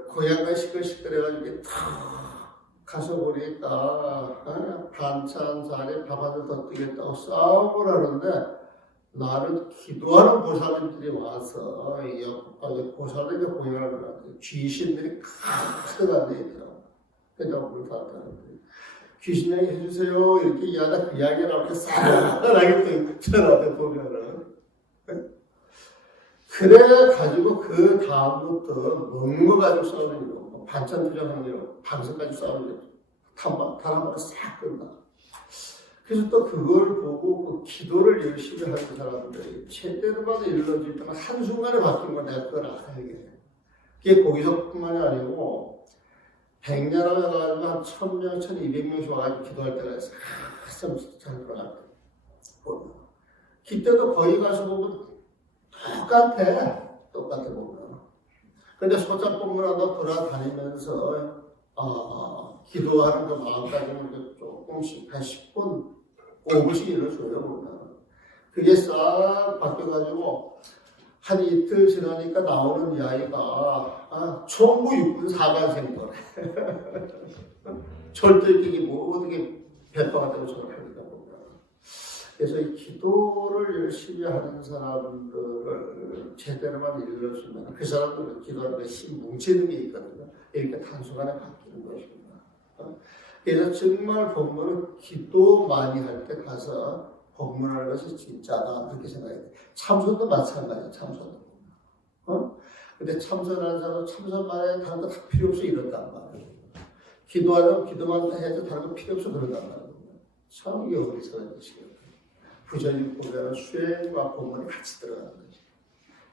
고향가 시끌시끌해가지고 탁 가서 보니까 반찬 자리에 밥 한술 더 뜨겠다고 싸움을 하는데 나를 기도하는 보살님들이 와서 보살님의 공연을 하는데 귀신들이 가득 앉아있더라고. 그래서 물 받았다는데 귀신장이 해주세요 이렇게 이야기하다 그 이야기를 하고 싸하게 저한테 보면은 그래 가지고 그 다음부터 먹는 거 가지고 싸우는 거, 반찬 투정하는 거, 방송까지 싸우는 거, 단 한 번에 싹 끝나. 그래서 또 그걸 보고 기도를 열심히 하는 사람들이 제때로만 일러질 때만 한순간에 바뀐 걸 내가 그걸 알게 돼. 그게 거기서뿐만이 아니고 100년 해가지고 한 1000명, 1200명씩 와가지고 기도할 때가 있어. 참 잘 돌아갈 때. 그때도 거기 가서 보면 똑같아 보면. 근데 소자법문하다 돌아다니면서 기도하는 그 마음가짐을 조금씩 한 10분, 5분씩 일러줘요 보면. 그게 싹 바뀌어가지고 한 이틀 지나니까 나오는 이야기가 총무 육군 사관생도래. 절대격이 뭐 어떻게 배파가 되고 저렇게니까 보면. 그래서 이 기도를 열심히 하는 사람들을 제대로만 일러주면 그 사람들은 기도하는 데 힘 뭉치는 게 있거든요. 이렇게 단순간에 바뀌는 것입니다. 그래서 정말 법문은 기도 많이 할 때 가서 법문하는 것이 진짜다 그렇게 생각해야 돼. 참선도 마찬가지야. 참선도. 근데 참선하는 사람은 참선만 해야 다른 거 다 필요 없이 이런단 말이에요. 기도하려면 기도만 해야지 다른 거 필요 없어 그런단 말이에요. 참 이게 어리석은 것이거든요. 부처님 보면 수행과 법문이 같이 들어가는 거죠.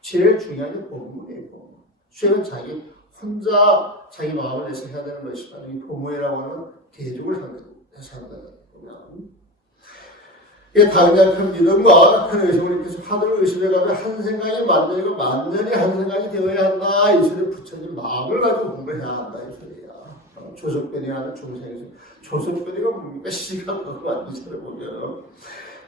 제일 중요한 게 법문이고 수행은 자기 혼자 자기 마음을 내서 해야 되는 것이지만 이 법문이라고 하는 대중을 상대해서 하는 거거든요. 이게 당장 큰 믿음과 큰 의심을 이렇게 하늘을 의심해가면 한 생각이 만전이고 만전이 한 생각이 되어야 한다. 이 소리 부처님 마음을 가지고 공부해야 한다. 이 소리야. 조석변이 하는 중생에서 조석변이가 뭡니까? 시간 갖고 앉은 소리 보면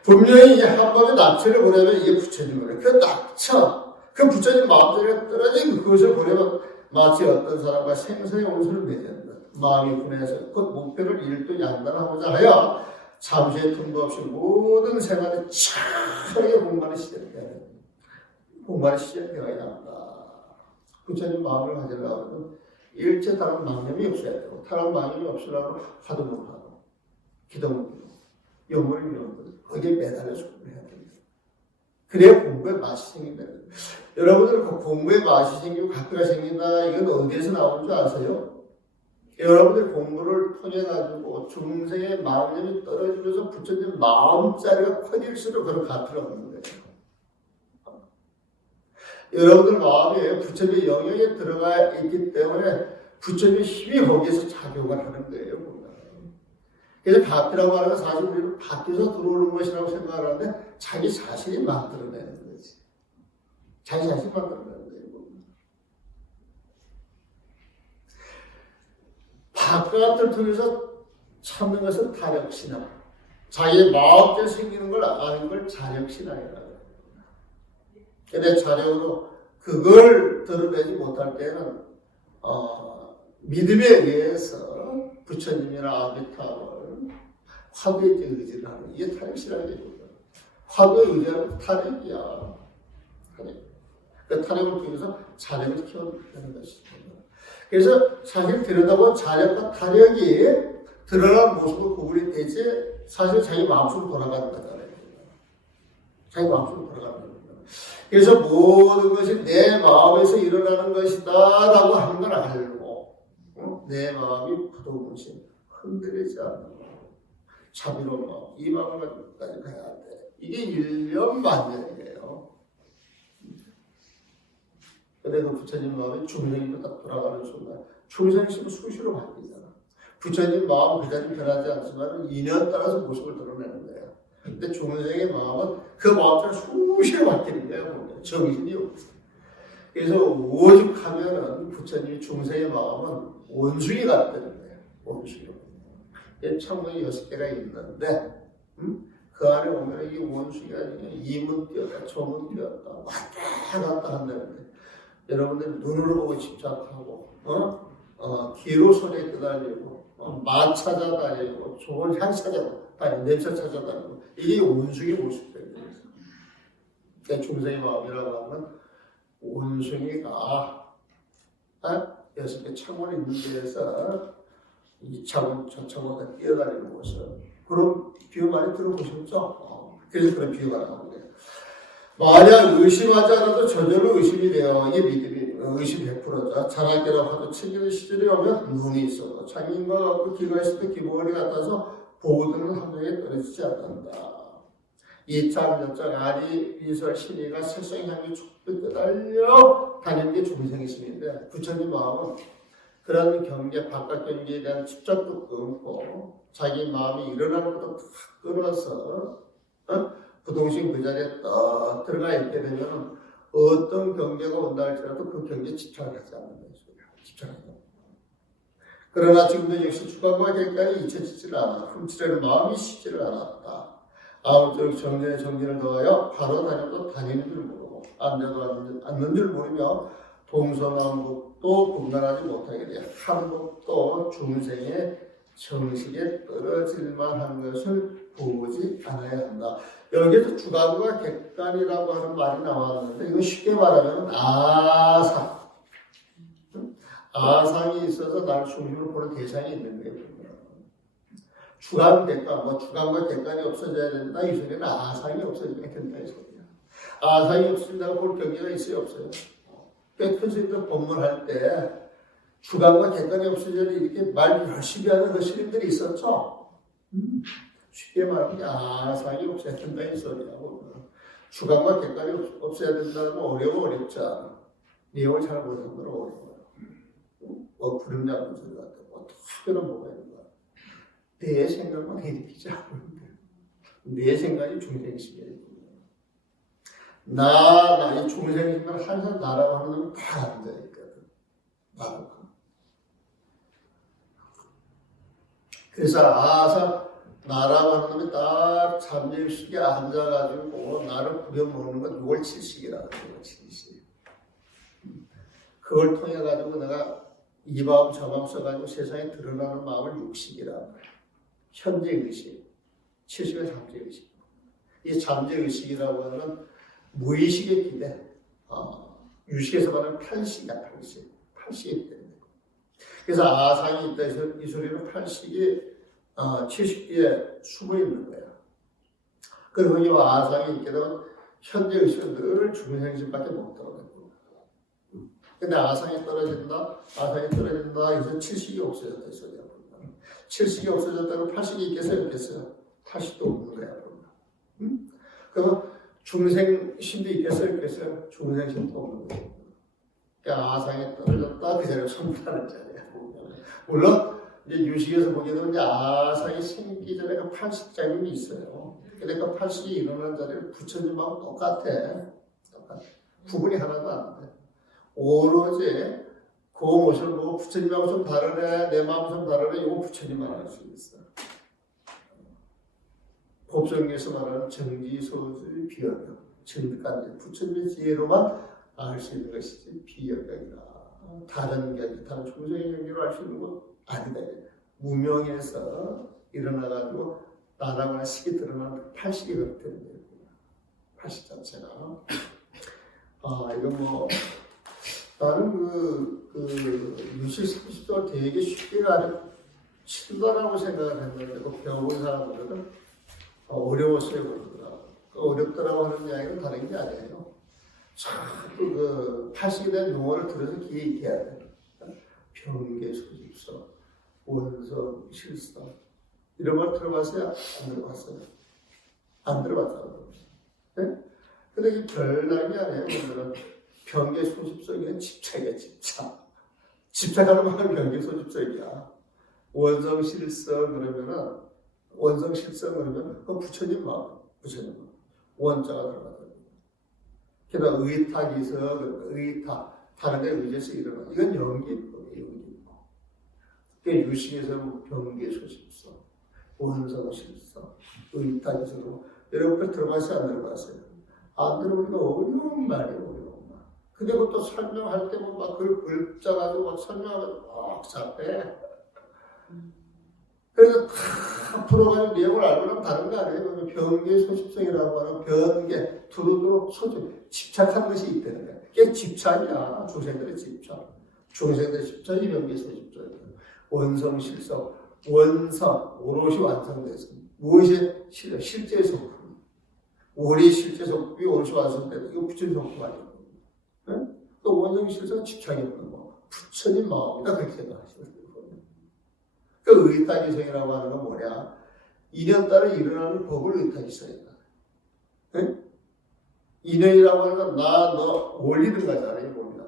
분명히 한 번에 낙처를 보내면 이게 부처님이래. 그 낙처 그 부처님 마음속에 떨어진 그것을 보내면 마치 어떤 사람과 생선의 옷을 맺은 것. 마음이 분해서 그 목표를 일도 양단하고자 하여 잠시의 틈도 없이 모든 생활에 차하게 공부하는 시절이야. 공부하는 시절이어야 한다. 부처님 마음을 가지려면 일체 다른 망념이 없어야 되고, 다른 망념이 없으려면 화두를 하고, 기도를 하고, 영문을 배우고, 거기에 매달려서 공부해야 됩니다. 그래야 공부에 맛이 생긴다. 여러분들 공부에 맛이 생기고 각도가 생긴다, 이건 어디에서 나오는 줄 아세요? 여러분들 공부를 통해 가지고 중생의 마음이 떨어지면서 부처님 마음자리가 커질수록 그런 가치가 없는 거예요. 여러분들 마음에 부처님의 영역에 들어가 있기 때문에 부처님의 힘이 거기에서 작용을 하는 거예요. 그래서 바퀴라고 하는 건 사실 우리는 밖에서 들어오는 것이라고 생각하는데 자기 자신이 만들어내는 거지. 자기 자신이 만들어내는 거예요. 바깥을 통해서 찾는 것은 다력신앙. 자기의 마음대로 생기는 걸 아는 걸 자력신앙이라고 해요. 근데 자력으로 그걸 드러내지 못할 때는 믿음에 의해서 부처님이나 아비타를 화두에 의지를 하는 이게 타력신앙이거든요. 화두에 의지하는 타력이야. 그 타력을 통해서 자력을 키워내는 것입니다. 그래서 사실 들여다보면 자력과 타력이 드러난 모습을 구분이 되지 사실 자기 마음속으로 돌아가는 거잖아요. 자기 마음속으로 돌아가는 거예요. 그래서 모든 것이 내 마음에서 일어나는 것이다 라고 하는 걸 알고 내 마음이 부동신 흔들리지 않는 마음, 자비로운 마음, 이 마음을 가지고까지 가야 돼. 이게 일념만년이에요. 근데 그 부처님 마음이 중생으로 딱 돌아가는 순간 중생심은 수시로 바뀌잖아. 부처님 마음 그 자리 변하지 않지만 인연 따라서 모습을 드러내는 거예요. 근데 중생의 마음은 그 마음처럼 수시로 바뀌는 거예요. 정신이 없어. 그래서 오죽하면은 부처님이 중생의 마음은 원숭이 같다는 거예요. 원숭이. 창문이 6개가 있는데 그 안에 보면 이 원숭이가 이문 띄었다, 저문 띄었다, 왔다 갔다 한다는데 여러분들 눈으로 보고 집착하고 귀로 소리에 끄달리고 맛 찾아다니고 좋은 향 찾아다니고 냄새 찾아다니고 이게 원숭이 모습들이에요. 그러니까 중생의 마음이라고 하면 원숭이가 6개 창문이 있는 데에서 이 창문 저 창문에 뛰어다니는 모습 그런 비유 많이 들어보셨죠? 그래서 그런 비유가 나오는데 만약 의심하지 않아도 저절로 의심이 되어 이게 믿음이 의심 100%죠. 자랄 때라고 하도 챙기는 시절이 오면 눈이 있어도 장인과 같고 귀가 있을 때 기본이 같아서 보고들은 함정에 떨어지지 않는다. 이참저참 아리 비설 신의가 색성향이 촉도 끄달려 다니는 게 중생심인데 부처님 마음은 그런 경계 바깥 경계에 대한 집착도 끊고 자기 마음이 일어나는 것도 탁 끊어서 부동신 그 자리에 딱 들어가 있게 되면 어떤 경계가 온다 할지라도 그 경계에 집착을 하지 않는 거예요. 집착하지 않는 거예요. 그러나 지금도 역시 주관과 객관이 잊혀지지를 않아. 훔치려는 마음이 쉬지를 않았다. 아무쪼록 정전에 정진을 더하여 바로 다녀도 다니는 줄 모르고 앉아도 앉는 줄 모르며 동서남북도 분간하지 못하게 돼 한복도 중생의 정식에 떨어질만 한 것을 보지 않아야 한다. 여기에서 주관과 객관이라고 하는 말이 나왔는데 이거 쉽게 말하면 아상. 아상이 있어서 나를 중심으로 보는 대상이 있는 거예요. 주관, 객관, 주관과 객관이 없어져야 된다. 이 소리는 아상이 없어져야 된다. 이 소리야. 아상이 없어진다고 볼 경계가 있어요, 없어요? 큰 스님들 법문할 때 주관과 객관이 없어져야 이렇게 말 열심히 하는 그 스님들이 있었죠? 쉽게 말하면 아상이 없어야 된다. 이 소리야. 주관과 객관이 없어야 된다는 건 어렵지 않아. 내용을 잘 모르는 건 어려워요. 구름 잡는 소리 같아. 특별한 뭐가 있는 거야. 내 생각만 해리키지 않는데 내 생각이 중생심이에요. 이 중생심을 항상 나라고 하는 놈은 다 앉아있거든. 나라고. 그래서 아사 나라고 하는 놈이 딱 잠재의식에 앉아가지고 나를 부려먹는 건 6월 7식이라는 거예요. 7식. 그걸 통해 가지고 내가 이 마음 저 마음 써가지고 세상에 드러나는 마음을 육식이라. 현재 의식, 70의 잠재 의식. 이 잠재 의식이라고 하는 무의식의 기대, 유식에서 말하는 팔식이야, 팔식. 팔식이 때문에. 그래서 아상이 있다 해서 이 소리는 팔식이 70개에 숨어 있는 거야. 그리고 이 아상이 있게 되면 현재 의식은 늘 중생심밖에 못 떨어져요. 근데 아상이 떨어진다, 해서 70이 없어졌다 이 소리야. 70이 없어졌다면 80이 있겠어요, 없겠어요? 80도 없는 거야. 응? 그러면 중생심도 있겠어요, 없겠어요? 중생심도 없는 거야. 그러니까 아상이 떨어졌다, 그 자리에 손타는 자리야. 물론 이제 유식에서 보게 되면 이제 아상이 생기기 전에 그 80장이 있어요. 근데 그 80이 일어난 자리를 부처님하고 똑같아. 구분이 하나도 안 돼. 오로지 그 모습을 보고 부처님하고 좀 다르네, 내 마음 좀 다르네, 이거 부처님만 알 수 있어. 법정에서 말하는 정지소지 비역경, 정득한 부처님의 지혜로만 알 수 있는 것이지 비역경이라. 다른 경지, 다른 중생의 경지로 알 수 있는 건 아니다. 무명에서 일어나가지고 나라거나 식이 드러나는 팔식이 그렇게 되는 거예요. 팔식 자체가. 이건 뭐 나는 유식 30조가 되게 쉽게 친다라고 생각을 했는데 그 배워본 사람들은 어려웠어요. 그러더라. 어렵더라고 하는 이야기는 다른 게 아니에요. 자꾸 그 팔식에 대한 용어를 들어서 귀에 익혀야 돼. 병계, 소집서, 원성, 실성 이런 걸 들어봤어요? 안 들어봤어요? 안 들어봤잖아요. 네? 근데 이게 별난이 아니에요. 오늘은 병계 소집성에는 집착이야, 집착. 집착하는 말은 병계 소집성이야. 원성 실성 그러면은 원성 실성 그러면 그 부처님 마음, 부처님 마음. 원자가 들어가거든요. 게다가 의탁에서 의탁 다른 데 의지해서 일어나. 이건 연기법이에요. 그게 유식에서 병계 소집성, 원성 실성, 의탁에서 여러분 들어가서 안 들어갔어요? 안 들어보니까 어려운 말이에요, 어려운 말. 근데 그것도 설명할 때 뭐 막 그걸 글자가지고 막 설명하면 막 잡해. 그래서 다 풀어가지고 내용을 알고 나면 다른 거 아니에요. 병계 소집성이라고 하는 변계, 두루두루 소집, 집착한 것이 있다는 거예요. 그게 집착이야, 중생들의 집착. 중생들의 집착이 병계 소집성이에요. 원성, 실성, 원성, 오롯이 완성돼서 무엇이 실제 성품. 우리 실제 성품이 오롯이 완성되는 이거 부처님 성품 아니에요. 네? 그 원성, 실성, 집착이 없는 거. 부처님 마음이다 그렇게 생각하시면 돼요. 그 의탁이성이라고 하는 건 뭐냐? 인연 따라 일어나는 법을 의탁이성이다. 네? 인연이라고 하는 건 나, 너 올리는 거잖아요. 몸이나.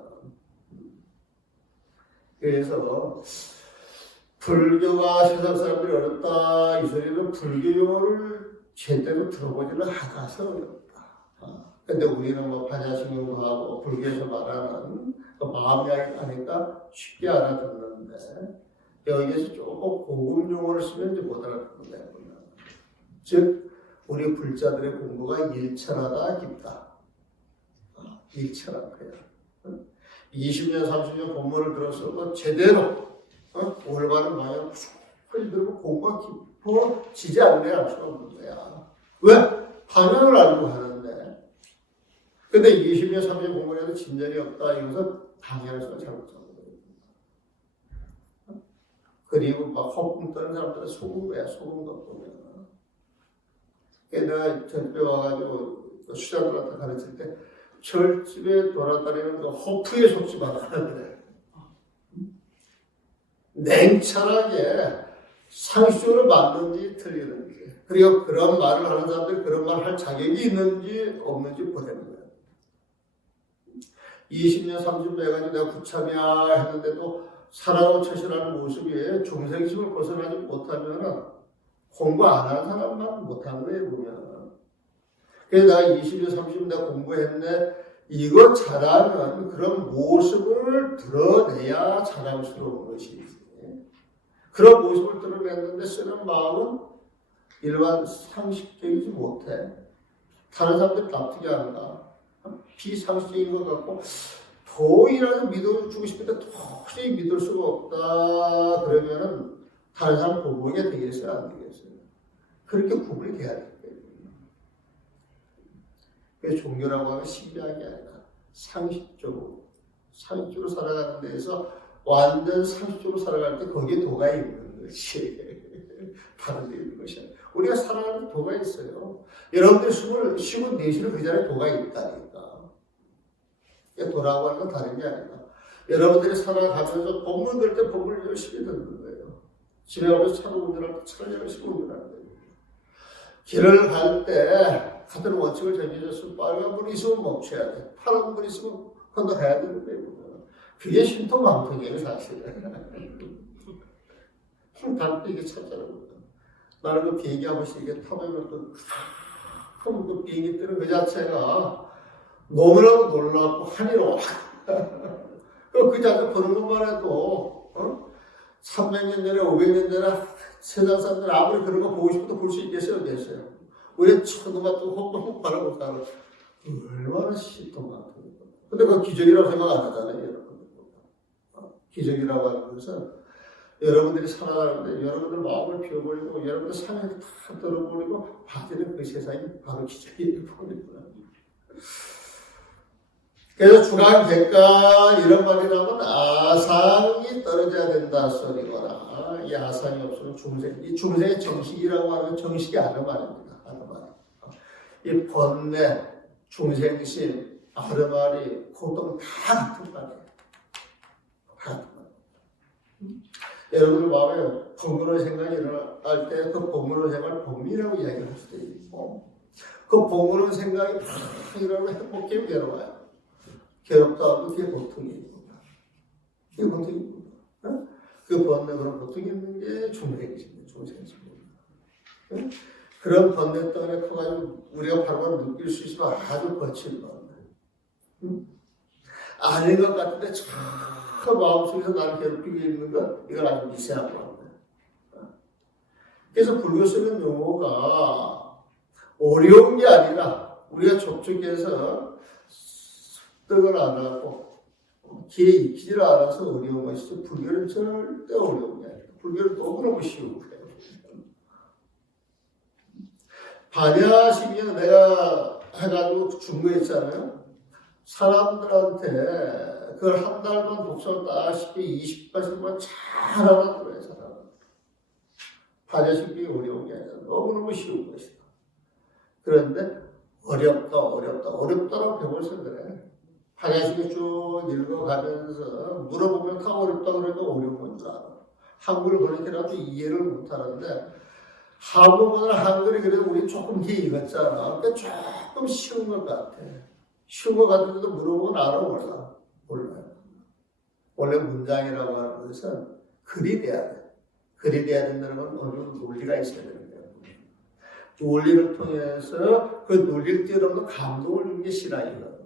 그래서 불교가 세상 사람들이 어렵다. 이 소리는 불교를 제대로 들어보지는 않아서 어렵다. 근데 우리는 뭐 반야심경하고 불교에서 말하는 그 마음 이야기 하니까 쉽게 알아듣는데 여기에서 조금 고급 용어를 쓰면 이제 못 알아듣는 거예요. 즉 우리 불자들의 공부가 일천하다 깊다. 일천한 거야. 20년 30년 공부를 들었어도 제대로 올바른 방향을 훌 들고 공부가 깊어지지 않네 알 수가 없는 거야. 왜? 방향을 알고 하는데. 근데 20년 30년 공부를 해도 진전이 없다. 이것은 방향을 잘못 잡는 거예요. 그리고 막 허풍 떠는 사람들은 속은 거야. 속은 것 보면. 내가 전집에 와가지고 수장들한테 가르칠 때 절집에 돌아다니는 그 허프에 속지 말아야 돼. 냉철하게 상식적으로 맞는지 틀리는지 그리고 그런 말을 하는 사람들이 그런 말을 할 자격이 있는지 없는지 보내는 거예요. 20년 30년 해가지고 내가 구참이야 했는데도 살아오 처신하는 모습이 중생심을 벗어나지 못하면 공부 안 하는 사람만 못한 거예요, 보면. 그래서 내가 20년 30년 내가 공부했네 이거 잘하면 그런 모습을 드러내야 자랑스러운 것이지. 그런 모습을 드러냈는데 쓰는 마음은 일반 상식적이지 못해. 다른 사람들이 납득이 안 가. 비상식적인 것 같고 도인이라도 믿어주고 싶은데 도저히 믿을 수가 없다. 그러면은 다른 사람 보복이 되겠어요? 안 되겠어요? 그렇게 구분이 돼야 돼요. 그래서 종교라고 하면 신비한 게 아니라 상식적으로 살아가는 데에서 완전 상식적으로 살아갈 때 거기에 도가 있는 것이 다른 데 있는 것이 아니라 우리가 살아가는 도가 있어요. 여러분들이 숨을 내쉬는 그 자리에 도가 있다니까. 도라고 하는 건 다른 게 아니라 여러분들이 살아가면서 법문 들 때 법문을 열심히 듣는 거예요. 집에 가면서 차를 운전할 때 차를 열심히 운전하는 거예요. 길을 갈 때 같은 원칙을 정해줬으면 빨간불이 있으면 멈춰야 돼. 파란불이 있으면 건너가야 되는 거예요. 그게 신통방통이에요, 사실은. 다른데 이게 찾잖아요. 나는 그 비행기 한 번씩 이렇게 타보면 그 비행기 뜨는 그 자체가 너무나도 놀랍고 한이로워. 그 자체 보는 것만 해도 300년 전에 500년 전에 세상 사람들 아무리 그런 거 보고 싶어도 볼 수 있겠어요? 어땠어요? 우리 초등학교 홍콩 바라고 가는 얼마나 신통방통이에요. 근데 그 기적이라고 생각 안 하잖아요, 여러분. 기적이라고 하는 것은 여러분들이 살아가는데 여러분들 마음을 비워버리고 여러분들 삶을 다 떨어버리고 받는 그 세상이 바로 기적이에요. 그래서 주간 객관 이런 말이 나오면 아상이 떨어져야 된다 소리거나 이 아상이 없으면 중생, 이 중생의 정식이라고 하는 정식이 하는 말입니다. 하는 말. 이 번뇌, 중생심, 아르마리, 고통 다 같은 말이에요. 여러분들 마음에 번거로운 생각이 일어날 때 그 번거로운 생각을 봄이라고 이야기할 수도 있고 그 번거로운 생각이 막 일어나면 행복해 괴로워요. 괴롭다 하면 그게 고통이에요. 그게 고통입니다. 그 번뇌 그런 고통이 있는 게 중생이십니다. 중생이십니다. 그런 번뇌 때문에 커가지고 우리가 바로 느낄 수 있으면 아주 거친 번뇌. 아닌 것 같은데 저 마음속에서 나를 괴롭히고 있는 것, 이건 아주 미세한 겁니다. 그래서 불교 쓰는 용어가 어려운 게 아니라 우리가 족족해서 습득을 안 하고 기에 익히지를 않아서 어려운 것이죠. 불교는 절대 어려운 게 아니라 불교는 너무너무 쉬운 거예요. 반야심이요 내가 해가지고 준 거 있잖아요. 사람들한테 그걸 한 달만 독서를 딱 쉽게 20가지만 잘 알아들어야 사람. 반야심이 어려운 게 아니라 너무너무 쉬운 것이다. 그런데 어렵다라고 배워서 그래. 반야심이 쭉 읽어가면서 물어보면 다 어렵다 그러니까 어려운 건 줄 알아. 한글을 그렇게라도 이해를 못하는데 한국어나 한글이 그래도 우리 조금 뒤에 읽었잖아. 그러니까 조금 쉬운 것 같아. 쉬운 것 같은데도 물어보면 알아 몰라요. 원래 문장이라고 하는 것은 글이 돼야 돼. 글이 돼야 된다는 건 어느 정도 논리가 있어야 되는 거예요. 논리를 통해서 그 논리를 뛰어넘는 감동을 주는 게 신앙이거든요.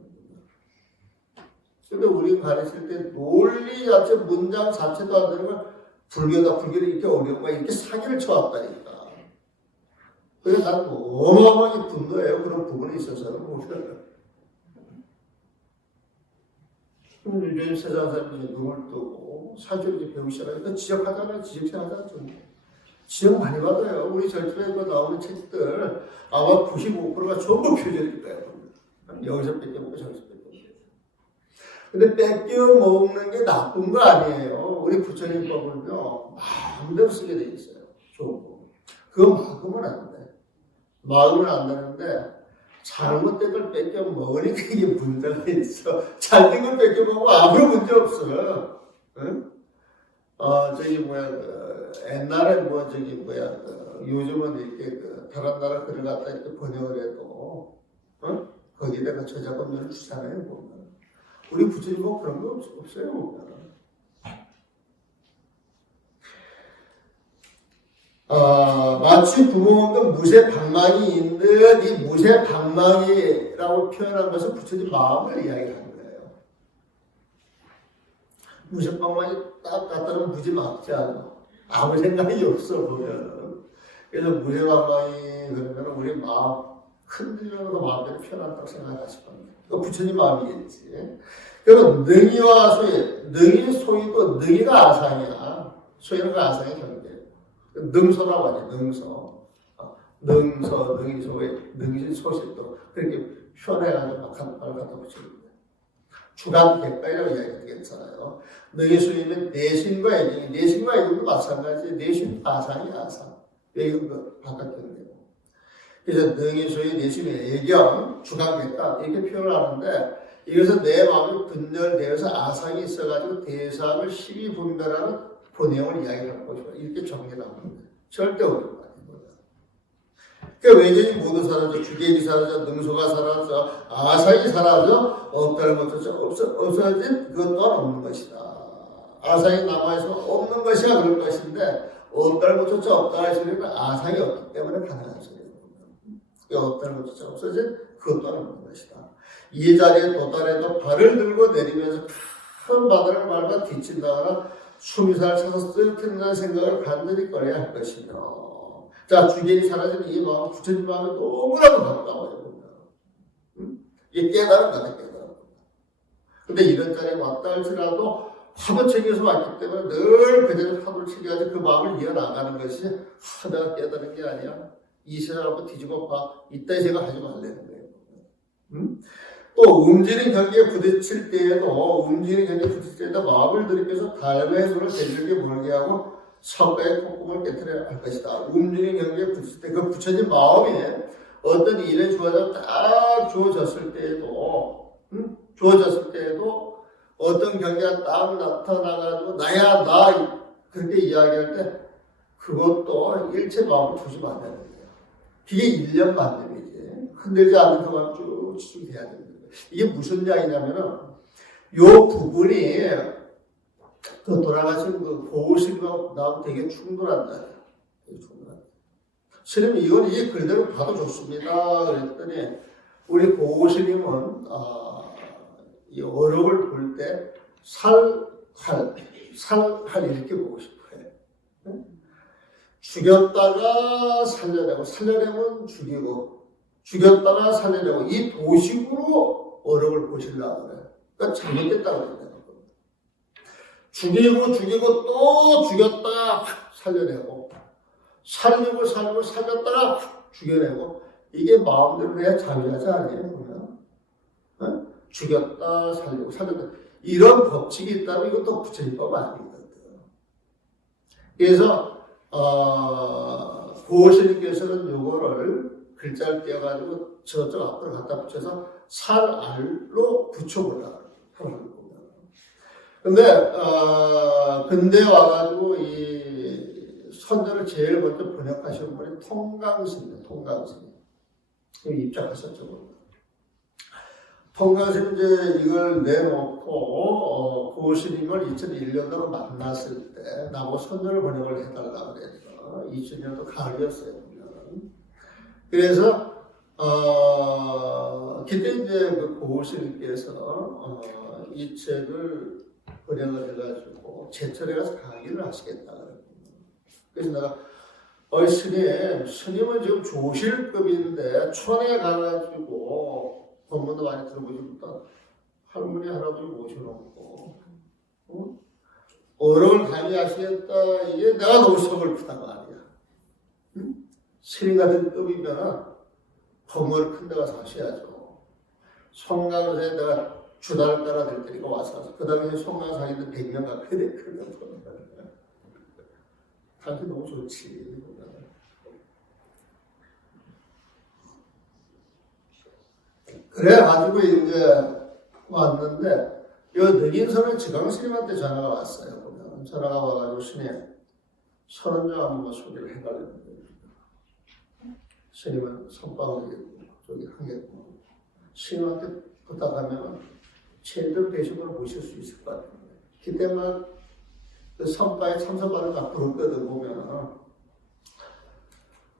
근데 우리가 가르칠 때 논리 자체, 문장 자체도 안 되는 건 불교를 이렇게 어려운 거야. 이렇게 사기를 쳐왔다니까. 그래서 난 어마어마하게 분노해요. 그런 부분에 있어서는. 요즘 세상 사람들이 눈을 뜨고 사주를 배우기 시작하니까 지적하잖아요. 지적하잖아요. 지적 많이 받아요. 우리 절집에 나오는 책들 아마 95%가 전부 표절일 거예요. 여기서 뺏겨먹고 저기서 뺏겨먹고. 근데 뺏겨먹는 게 나쁜 거 아니에요. 우리 부처님 법은요. 마음대로 쓰게 돼 있어요. 좋은 거. 그거 막으면 안 돼. 막으면 안 되는데 잘못된 걸 뺏겨 먹으니까 이게 문제가 있어. 잘된 걸 뺏겨 먹으면 아무 문제 없어요. 응? 옛날에 요즘은 이렇게 다른 나라 글을 갖다 이렇게 번역을 해도, 거기다가 저작권료를 주잖아요, 보면. 우리 부처님 뭐 그런 거 없어요, 보면. 마치 구멍없는 무쇠 방망이 있는 이 무쇠 방망이라고 표현한 것은 부처님 마음을 이야기하는 거예요. 무쇠 방망이 딱 갖다 놓으면 무지 막지 않아. 아무 생각이 없어 보면. 그래서 무쇠 방망이 그러면 우리 마음 흔들려서 마음대로 표현한다고 생각하실 겁니다. 그 부처님 마음이겠지. 그리고 능이와 소위, 능이 소위도 능이가 아상이야. 소위는 그 아상의 경계. 능소라고 하지, 능소. 능서, 능이 소위, 능이 소식도 그렇게 표현해가지고 막 말 갖다 붙이는 거예요. 주간 객관이라고 이야기가 되겠잖아요. 능이 소위는 내신과 애정, 내신과 애정도 마찬가지. 내신 아상이 아상. 외경도 바깥 경계고. 그래서 능이 소위, 내신의 애경, 주간 객관 이렇게 표현을 하는데 이것은 내 마음이 분열되어서 아상이 있어가지고 대상을 시비 분별하는 그 내용을 이야기하는 거죠. 이렇게 정리를 하는 거예요. 절대 어려운 거 아니고요. 그러니까 외견이 모두 사라져, 주객이 사라져, 능소가 사라져, 아상이 사라져, 없다는 것도 없어진 그것 또한 없는 것이다. 아상이 남아있으면 없는 것이야 그럴 것인데 없다는 것조차 없다 할 소리는 아상이 없기 때문에 가능한 소리예요. 없다는 것조차 없어진 그것 또한 없는 것이다. 이 자리에 도달해도 발을 들고 내리면서 큰 바다를 밟아 뒤친다거나 수미사를 찾아서 쓰러뜨린다는 생각을 간절히 꺼내야 할 것이며 자, 주객이 사라진 이 마음, 부처님 마음이 너무나도 가까워요. 이게 깨달은 거다, 깨달은. 근데 이런 자리에 왔다 할지라도 파도 챙겨서 왔기 때문에 늘 그대로 파도를 챙겨야지 그 마음을 이어나가는 것이 내가 깨달은 게 아니야. 이 세상을 한번 뒤집어 봐. 이따위 생각하지 말라는 거예요. 또 움직이는 경기에 부딪힐 때에도 마음을 들이켜서 달매의 손을 대들게 몰게 하고 성과의 콧구멍을 깨트려야 할 것이다. 움직이는 경기에 부딪힐 때 그 부처진 마음이 어떤 일에 주어졌을 때에도 어떤 경기가 딱 나타나가지고 나야 나 그렇게 이야기할 때 그것도 일체 마음을 조심해야 되는 거예요. 그게 1년 반년이지. 흔들지 않는 그 마음 쭉 집중해야 됩니다. 이게 무슨 이야기냐면은 요 부분이 그 돌아가신 그 고우스님하고 나하고 되게 충돌한다. 스님이 이건 이 글대로 봐도 좋습니다. 그랬더니 우리 고우스님은 이 어록을 볼 때 살할 이렇게 보고 싶어요. 죽였다가 살려내고 살려내면 죽이고 죽였다가 살려내고 이 도식으로 어록을 보시려고 그래요. 그러니까 잘못됐다고 그러는 겁니다. 죽이고 또 죽였다가 살려내고 살리고 살렸다가 죽여내고 이게 마음대로 해야 자유하지 아니에요. 그러면 죽였다 살리고 살렸다 이런 법칙이 있다면 이것도 부처님법 아니거든. 그래서 고스님께서는 요거를 글자를 떼어가지고 저쪽 앞으로 갖다 붙여서 살알로 붙여보려고 하는 겁니다. 근데 와가지고 이 선전을 제일 먼저 번역하신 분이 통강스입니다. 통강스. 입장하셨죠. 통강스는 이제 이걸 내놓고 고스님을 2001년도로 만났을 때 나보고 선전을 번역을 해달라고 그래서 2000년도 가을이었어요. 그래서 그때 이제 그 고스님께서 이 책을 번역을 해가지고 제철에 가서 강의를 하시겠다 그랬거든요. 그래서 내가 스님은 지금 조실급인데 촌에 가가지고 법문도 많이 들어보시니까 할머니 할아버지 모셔놓고 어록을 강의하시겠다 이게 내가 너무 서글프단 말이야. 스님 같은 급이면 건물 큰 데 가서 하셔야죠. 송강을 해 내가 주단을 따라 될 테니까 와서 그 다음에 송강 상인들 100명 가까이 됐거든. 당신 너무 좋지. 그래가지고 이제 왔는데 요 느긴선은 지광스님한테 전화가 왔어요. 전화가 와가지고 스님 선언장 한번 소개를 해달라는 거예요. 스님은 선방을 저기 하겠고 스님한테 부탁하면 제대로 대신으로 모실 수 있을 것 같아요. 그때만 그 선바에 참선반을 막 부르거든 보면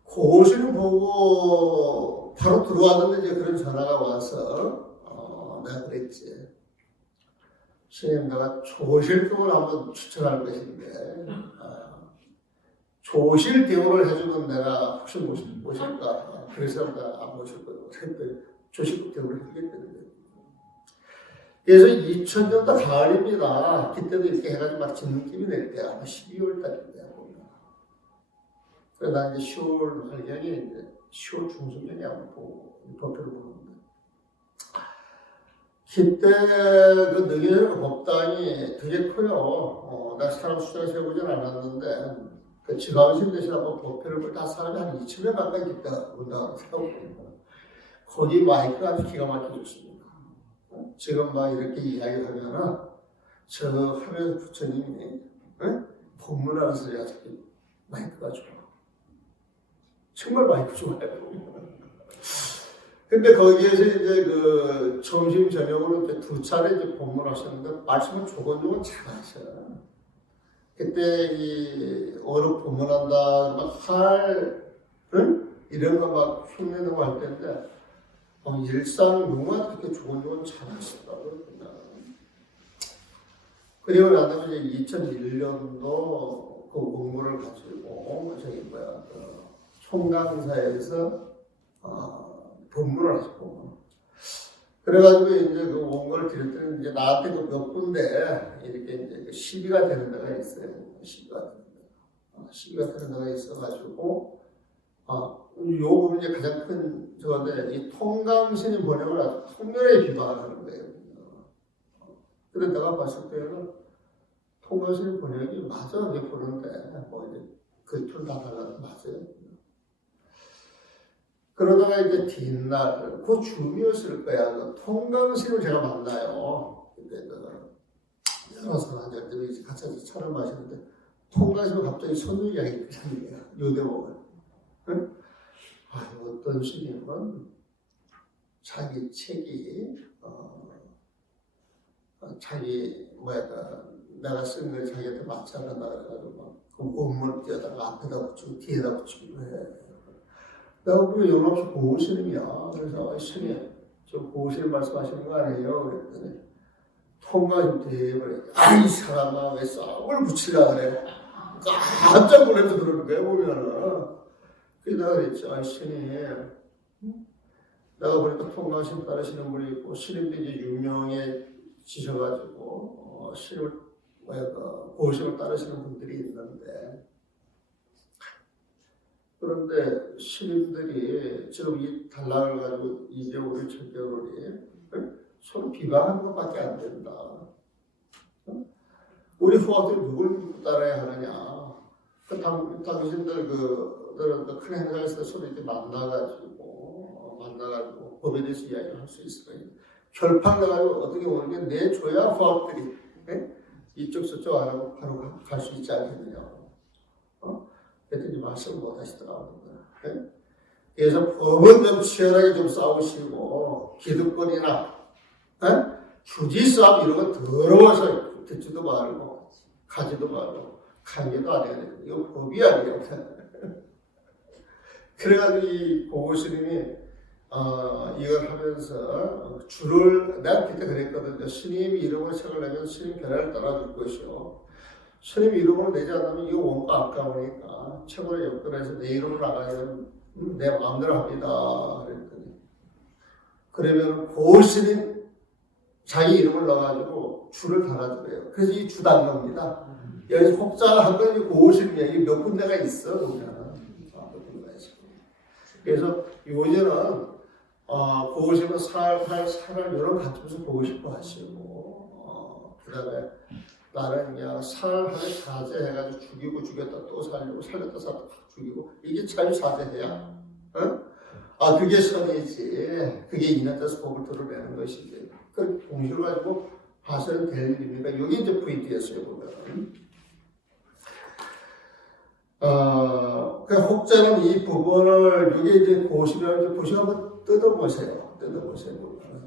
그것을 보고 바로 들어왔는데 이제 그런 전화가 와서 내가 그랬지. 스님 내가 조실금을 한번 추천할 것인데 조실 대우를 해주면 내가 혹시 모실까? 그래서 내가 안 모실 거예요. 그랬더니 조실금 대우를 하겠다는 거예요. 그래서 2000년도 가을입니다. 그때도 이렇게 해가지고 막 짓는 느낌이 낼 때가 아마 12월 달인데요. 그래서 난 이제 10월 말경에 이제 10월 중순경에 아마 도표를 보는데 그때 그 능해의 법당이 되게 커요. 나 사람 숫자 세보진 않았는데 그 지방신 대신하고 도표를 볼 때 사람이 한 2,000명 가까이 그때 온다고 생각합니다. 거기 마이크가 아주 기가 막혀졌습니다. 지금 막 이렇게 이야기하면은 저 하면 부처님이 법문하는 소리가 저기 마이크가 좋아. 정말 마이크 좋아요. 근데 거기에서 이제 그 점심 저녁으로 이제 두 차례 이제 법문하셨는데 말씀을 조곤조곤 잘 하셔요. 그때 이 어른 법문한다 막 이런 거 막 흉내내고 할 때인데 일상 용어도 이렇게 조곤조곤 잘 하시더라고요. 그리고 나서 이제 2001년도 그 원고를 가지고 저기 그 총강사에서 법문을 하셨고 그래가지고 이제 그 원고를 드릴 때는 이제 나한테 그 몇 군데 이렇게 이제 시비가 되는 데가 있어요. 시비가 되는 데가 있어가지고 요 부분이 이제 가장 큰 저건데 이 통강신이 번역을 아주 통렬하게 비방하는 거예요. 근데 내가 봤을 때는 통강신의 번역이 맞아 이렇게 보는데 뭐 이제 그 둘 다 달라도 맞아요. 그러다가 이제 뒷날, 그 줌이었을 거야. 그 통강신을 제가 만나요. 그때 여러 사람 앉았더니 이제 같이 차를 마시는데 통강신을 갑자기 선우 이야기를 하는 거야. 요대목을. 응? 어떤 스님은 자기 책이 자기 내가 쓴 걸 자기한테 맞지 않는다 그래가지고 그 원문을 띄어다가 앞에다 붙이고 뒤에다 붙이고 해. 내가 보면 영업시 고우스님이야. 그래서 스님, 저 고우스님 말씀하시는 거 아니에요? 그랬더니 통과좀 대버려. 이 사람아 왜 싸움을 붙이려고 그래? 깜짝 놀라서 그러는 거야 보면은. 그래서 내가 그랬죠. 스님, 내가 보니까 통과심 따르시는 분이 있고 스님도 이제 유명해지셔가지고 스님을 고우심을 따르시는 분들이 있는데 그런데 스님들이 지금 이 단락을 가지고 2개월이 7개월이 서로 비방하는 것밖에 안 된다. 우리 후학들이 누굴 믿고 따라야 하느냐. 당신들 그들은 큰 행사에서 서로 이렇게 만나가지고 법에 대해서 이야기를 할 수 있을 거예요. 결판나가지고 어떻게 모르게 내줘야 후학들이 이쪽 저쪽 안 하고 바로 갈 수 있지 않겠느냐. 그랬더니 말씀을 못 하시더라고요. 그래서 법은 좀 치열하게 좀 싸우시고 기득권이나 주지 싸움 이런 거 더러워서 듣지도 말고 가지도 말고 강의도 안 해야 돼요. 이거 법이 아니에요. 그래가지고 이 고고스님이 이걸 하면서 내가 그때 그랬거든요. 스님 이름을 책을 내면 스님 변화를 따라줄 것이요. 스님 이름을 내지 않으면 이거 원가 아까우니까 책으로 엮어내서 내 이름을 나가면 내 마음대로 합니다. 그랬더니 그러면 고스님 자기 이름을 넣어가지고 줄을 달아주래요. 그래서 이 주 단어입니다. 여기서 혹자가 한 건 고스님이야. 이게 몇 군데가 있어 보면 몇 군데가 있어. 그래서 요새는 고스님은 살을 이런 관점에서 보고 싶어 하시고 그다음에 나는 그냥 살을 자제해가지고 죽이고 죽였다 또 살리고 살렸다 살렸다 죽이고 이게 참 자제해야 그게 선이지 그게 인한테서 법을 드러내는 것이지 그 공식을 가지고 봐서는 될 일입니까? 이게 이제 포인트였어요 보면 그 혹자는 이 부분을 이게 이제 고시를 보시면 한번 뜯어보세요.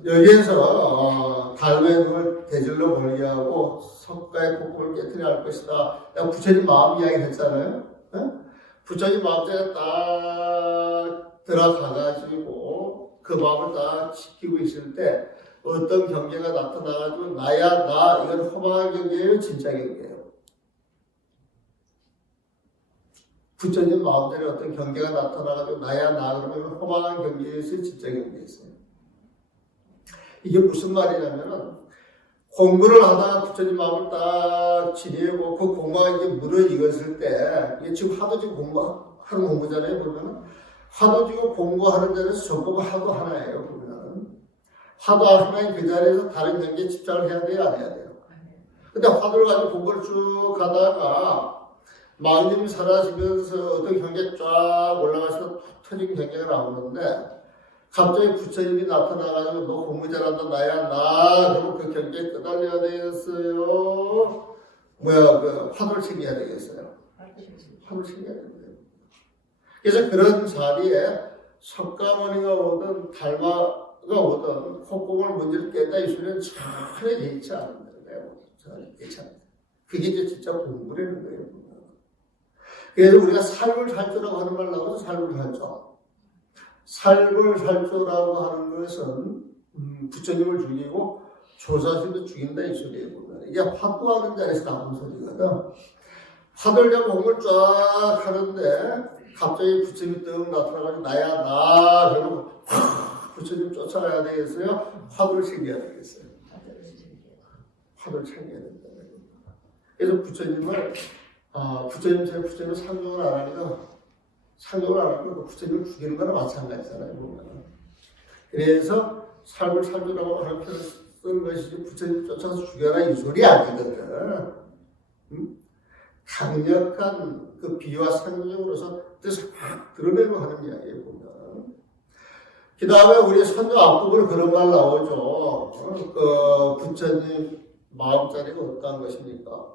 여기에서 달의 눈을 대질러 보게 하고 석가의 폭포를 깨뜨려 할 것이다. 내가 부처님 마음 이야기 했잖아요. 부처님 마음속에 딱 들어가가지고 그 마음을 딱 지키고 있을 때 어떤 경계가 나타나가지고 나야 나 이건 허망한 경계예요, 진짜 경계예요. 부처님 마음대로 어떤 경계가 나타나가지고 나야 나 그러면 허망한 경계에서 진짜 경계였어요. 이게 무슨 말이냐면은 공부를 하다가 부처님 마음을 딱 지니고 그 공부가 이제 무너익었을 때, 이게 지금 하도 지금 공부하는 공부잖아요, 보면은. 하도 지금 공부하는 자리에서 전부가 하도 하나예요, 보면은. 하도 하나인 그 자리에서 다른 경기에 집착을 해야 돼요, 안 해야 돼요? 근데 화두를 가지고 공부를 쭉 가다가 망님이 사라지면서 어떤 경계 쫙 올라가서 터진 경계가 나오는데 갑자기 부처님이 나타나가지고 너 공부 잘한다 나야 나 그러면 그 경계에 끄달려야 되겠어요? 그 화두를 챙겨야 되겠어요? 화두를 챙겨야 된대요. 그래서 그런 자리에 석가모니가 오든 달마가 오든 콧구멍을 문제를 깼다 이 소리는 전혀 예의치 않은데요. 괜찮아요. 그게 이제 진짜 공부라는 거예요. 그래서 우리가 살불살조라고 하는 말 나와서 살불살조. 살불살조라고 하는 것은 부처님을 죽이고 조사스님도 죽인다 이 소리예요. 이게 화두하는 자리에서 나오는 소리거든. 화두를 잡고 공부를 쫙 하는데 갑자기 부처님이 떡 나타나가지고 나야 나 그러면 부처님 쫓아가야 되겠어요? 화두를 챙겨야 되겠어요? 화두를 챙겨야 된다. 그래서 부처님을 부처님을 상종을 안 하니까 상종을 안 하면 부처님을 죽이는 거나 마찬가지잖아요. 보면은. 그래서 삶을 살주라고 하는 표현을 쓴 것이지 부처님 쫓아서 죽여라 이 소리 아니거든. 강력한 그 비유와 상징으로서 뜻을 확 드러내고 하는 이야기에 보면. 그 다음에 우리 선조 앞부분에 그런 말 나오죠. 부처님 마음자리가 어떠한 것입니까?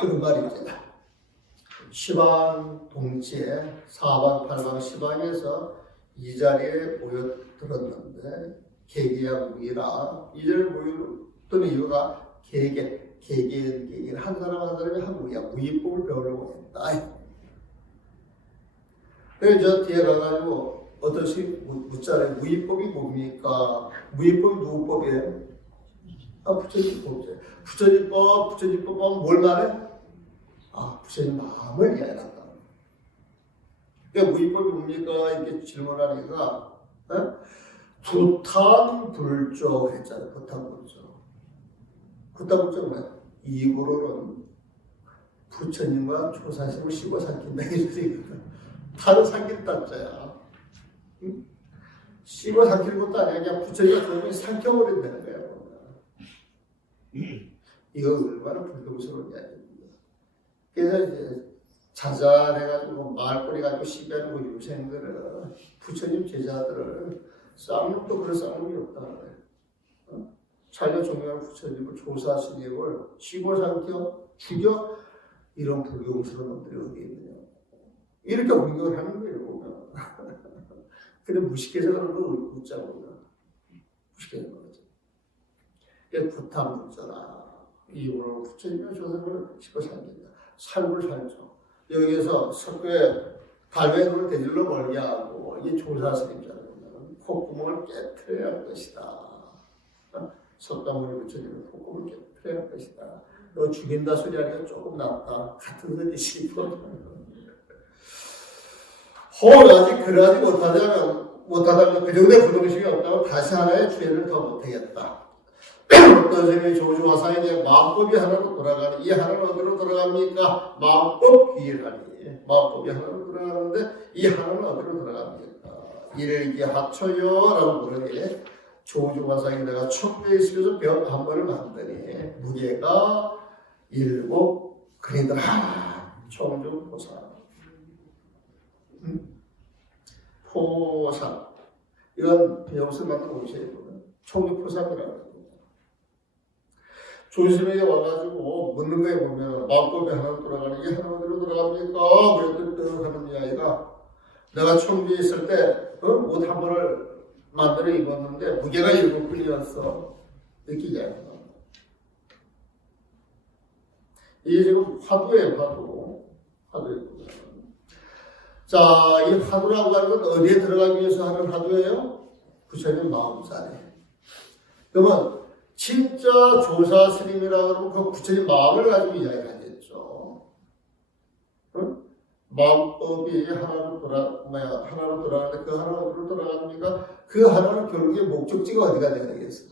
그런 말이죠. 시방 동치에 사방 팔방 시방에서 이 자리에 모여들었는데 계기야 무이라 이 자리에 모였던 이유가 계기는 한 사람 한 사람이 한 무이야 무이법을 배우려고 했다. 그래서 저 뒤에 가가지고 어떤 식 묻잖아요. 무이법이 뭡니까? 무이법이 누구 법이에요? 부처님 법이에요. 부처님법은 뭘 말해? 부처님 마음을 이해한다. 그러니까 무이법이 뭡니까? 이렇게 질문하니까 부탄불조 했잖아요. 부탄불조. 부탄불조는 뭐야? 입으로는 부처님과 조사심을 씹어 삼킨다 이 소리거든. 다른 삼킬 단자야. 응? 씹어 삼키는 것도 아니야. 그냥 부처님과 조사심을 삼켜버린다는 거야. 이거 얼마나 불경스러운 이야기입니다. 그래서 이제 자잘해가지고 말꼬리 가지고 시비하는 그 유생들은 부처님 제자들을 싸우는 또 그런 싸움이 없다는 거예요. 자기가 존경하는 부처님을 조사스님을 씹어 삼켜 죽여 이런 불경스러운 놈들이 어디 있느냐. 이렇게 공격을 하는 거예요. 보면. 근데 무식해서 그런 거 웃자고 무식해서 그러죠. 부탄불조라 이유로 부처님의 조사를 씹어 삼킨다. 삶을 살죠. 여기에서 석교에 달의 눈을 대질러 멀게 하고 이 조사스님자는 콧구멍을 깨트려야 할 것이다. 석가모니 부처님은 콧구멍을 깨트려야 할 것이다. 너 죽인다 소리 하니까 조금 낫다. 같은 소리 싶어. 아직 그러지 못하다면 그 정도의 부동식이 없다면 다시 하나의 주의를 더 못하겠다. 어떤 점이 조주화상에게 마음법이 하나로 돌아가는 이 하나는 어디로 돌아갑니까? 마음법 귀일하니 마음법이 하나로 돌아가는데 이 하나는 어디로 돌아갑니까? 일기하초요 라고 부르니 조주화상에 내가 천부에 있으면서 병 한 번을 만드니 무게가 7 그리더라. 총주포사 포사 이건 여기서 만든 옷이에요. 총주포사라고 합니다. 조심하게 와가지고 묻는 거에 보면 마음법이 하나로 돌아가는 게 하나 어디로 돌아갑니까? 그랬더니 떡 하는 이야기가 내가 청주에 있을 때 옷 한 벌을 만들어 입었는데 무게가 7근이었어. 느끼지 않나? 이게 지금 화두예요. 화두예요. 자, 이 화두라고 하는 건 어디에 들어가기 위해서 하는 화두예요? 부처님 마음자리. 그러면 진짜 조사 스님이라고 하면 그 부처님 마음을 가지고 이야기하겠죠. 응? 마음법이 하나로 돌아가는데 그 하나가 어디로 돌아갑니까? 그 하나는 결국에 목적지가 어디가 돼야 되겠어요?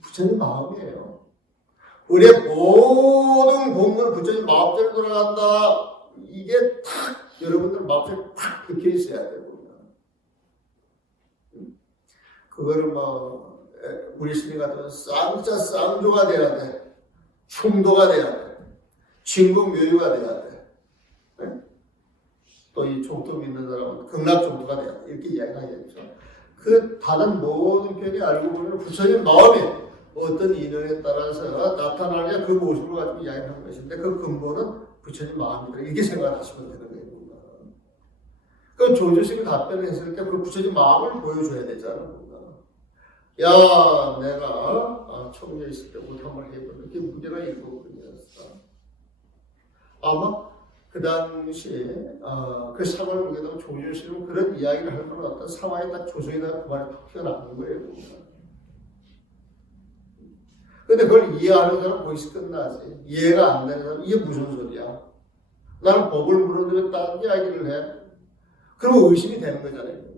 부처님 마음이에요. 우리의 모든 공부는 부처님 마음대로 돌아간다. 이게 탁 여러분들 마음속에 탁 박혀 있어야 돼요. 그거를 우리 스님 같은 쌍조가 돼야 돼. 충도가 돼야 돼. 진국묘유가 돼야 돼. 네? 또 이 종도 믿는 사람은 극락종도가 돼야 돼. 이렇게 이야기하겠죠. 그 다른 모든 편이 알고 보면 부처님 마음이 어떤 인연에 따라서 나타나느냐 그 모습을 가지고 이야기하는 것인데 그 근본은 부처님 마음이다. 이렇게 생각하시면 되는 거예요. 그 조주식이 답변을 했을 때 그 부처님 마음을 보여줘야 되잖아. 야, 내가 청주에 있을 때 옷 한번 해보는 이렇게 문제가 있거든요. 아마 그 당시에 그 상황을 보게 되면 조주식은 그런 이야기를 할 만한 어떤 상황에 딱 조정에다가 그 말이 탁 튀어나오는 거예요. 근데 그걸 이해하는 사람 거기서 끝나지. 이해가 안 되는 사람 이게 무슨 소리야? 나는 법을 물었는데 딴 이야기를 해. 그러면 의심이 되는 거잖아요.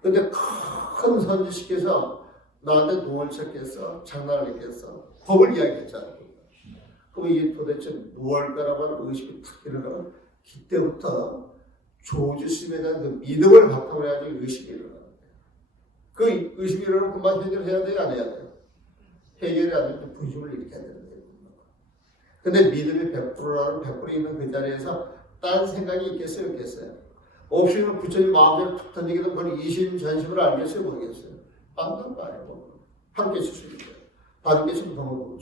근데 큰 선지식께서 나한테 동을 쳤겠어? 장난을 했겠어? 법을 이야기했잖아. 그럼 이게 도대체 무엇일까라고 하는 의심이 탁 일어나면 그때부터 조주심에 대한 그 믿음을 바탕으로 해야지 의심이 일어나는 거예요. 그 의심이 일어나면 금방 해결해야 돼요? 안 해야 돼요? 해결이 안 되면 분심을 일으켜야 되는 거예요. 근데 믿음이 100%라는 100% 있는 그 자리에서 딴 생각이 있겠어요? 없겠어요? 없으면 부처님 마음대로 툭 던지게 되면 그걸 이심전심을 알겠어요? 모르겠어요? 안 된다 아니고 한 개씩 수준이에요. 반 개씩 더 먹고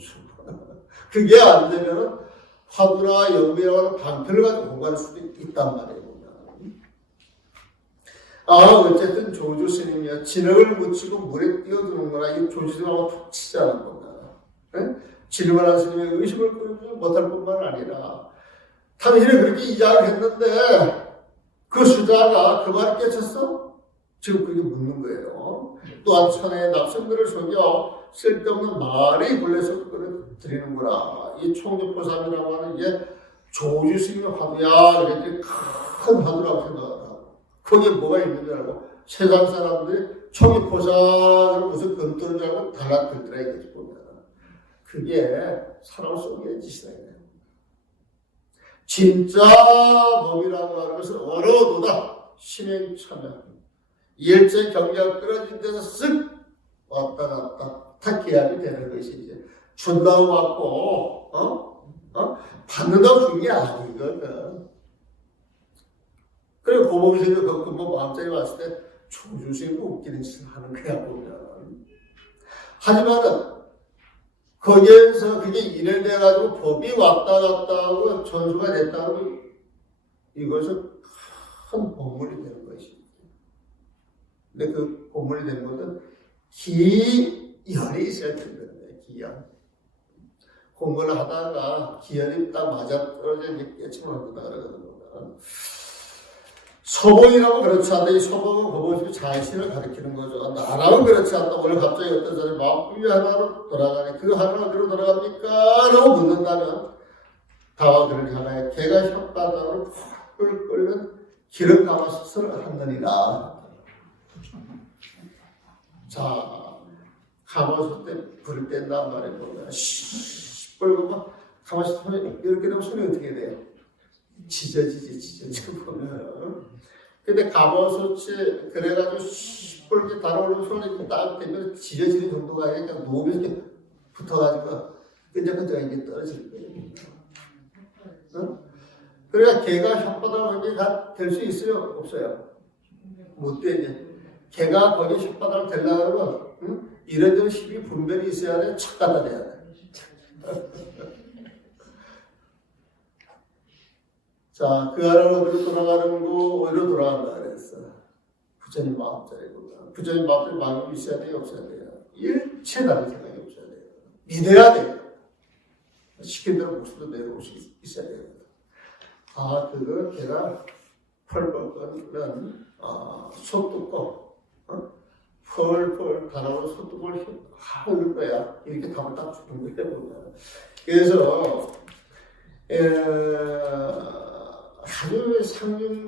그게 안 되면은 화두나 영미라고 하는 방편을 가지고 공부할 수도 있단 말이에요. 어쨌든 조주 스님이야. 진흙을 묻히고 물에 뛰어드는 거나 이 조주 스님하고 툭 치자는 겁니다. 네? 진흙을 스님의 의식을 끌지 못할 뿐만 아니라 당신이 그렇게 이야기를 했는데 그 수자가 그 말을 깨쳤어? 지금 그게 묻는 거예요. 또한 천하의 납선들을 속여 쓸데없는 말이 굴려서 끌어들이는구나. 이 총조포삼이라고 하는 게 조주 스님의 화두야. 이렇게 큰 화두라고 생각하고 거기에 뭐가 있는 줄 알고 세상 사람들이 총조포삼을 무슨 금토인 줄 알고 달라들더라 이거지 보면. 그게 사람 속의 짓이다. 진짜 법이라고 하는 것은 어려워도다. 신행참여. 일제 경계가 끊어진 데서 쓱 왔다 갔다 다 기합이 되는 것이 이제 준다고 받고 받는다고 준 게 아니거든. 그리고 고봉생도 그 금방 마음자리 왔을 때 조주생도 웃기는 짓을 하는 거야 보면. 하지만은 거기에서 그게 일해돼가지고 법이 왔다 갔다 하고 전수가 됐다고 이것은 큰 본물이 되는 것이죠. 근데 그 본물이 되는 것은 기연이 있어야 되는 거예요. 기연. 공부를 하다가 기연이 딱 맞아 떨어져 이제 깨침을 한다 그러거든요. 서봉이라고 그렇지 않다. 이 서봉은 고봉식이 자신을 가리키는 거죠. 나라고 그렇지 않다. 오늘 갑자기 어떤 사람이 마음뿐이 하나로 돌아가니 그 하나가 어디로 돌아갑니까? 라고 묻는다면 다와 그런 하나의 개가 혓바닥으로 펄펄 끓는 기름 가마솥을 한다니라. 자, 가마솥 때 불을 뗀단 말이에요. 보면 시뻘고 막 가마솥 손에 이렇게 되면 손이 어떻게 돼요? 지져지지 보면. 근데 가마솥이 그래가지고 시뻘게 달아오르면 손이 딱 되면 지져지는 정도가 아니라 그냥 놓으면 이렇게 붙어가지고 끈적끈적 이게 떨어질 거예요. 응? 그래야 개가 혓바닥을 될 수 있어요? 없어요? 못 되지. 개가 거기 혓바닥을 대려고 하면 이런저런 힘이 분별이 있어야 돼. 착 갖다 대야 돼. 자, 그 하나는 어디로 돌아가는 거, 어디로 돌아간다 그랬어. 부처님 마음자리구나. 부처님 마음자리 마음이 있어야 돼요? 없어야 돼요? 일체 다른 생각이 없어야 돼요. 믿어야 돼요. 시킨 대로 목숨도 내려올 수 있어야 돼요. 그거 걔가 펄펄 끓는 솥뚜껑, 펄펄 달아오는 솥뚜껑을 하는 거야. 이렇게 답을 딱 주는 거예요. 그래서 아주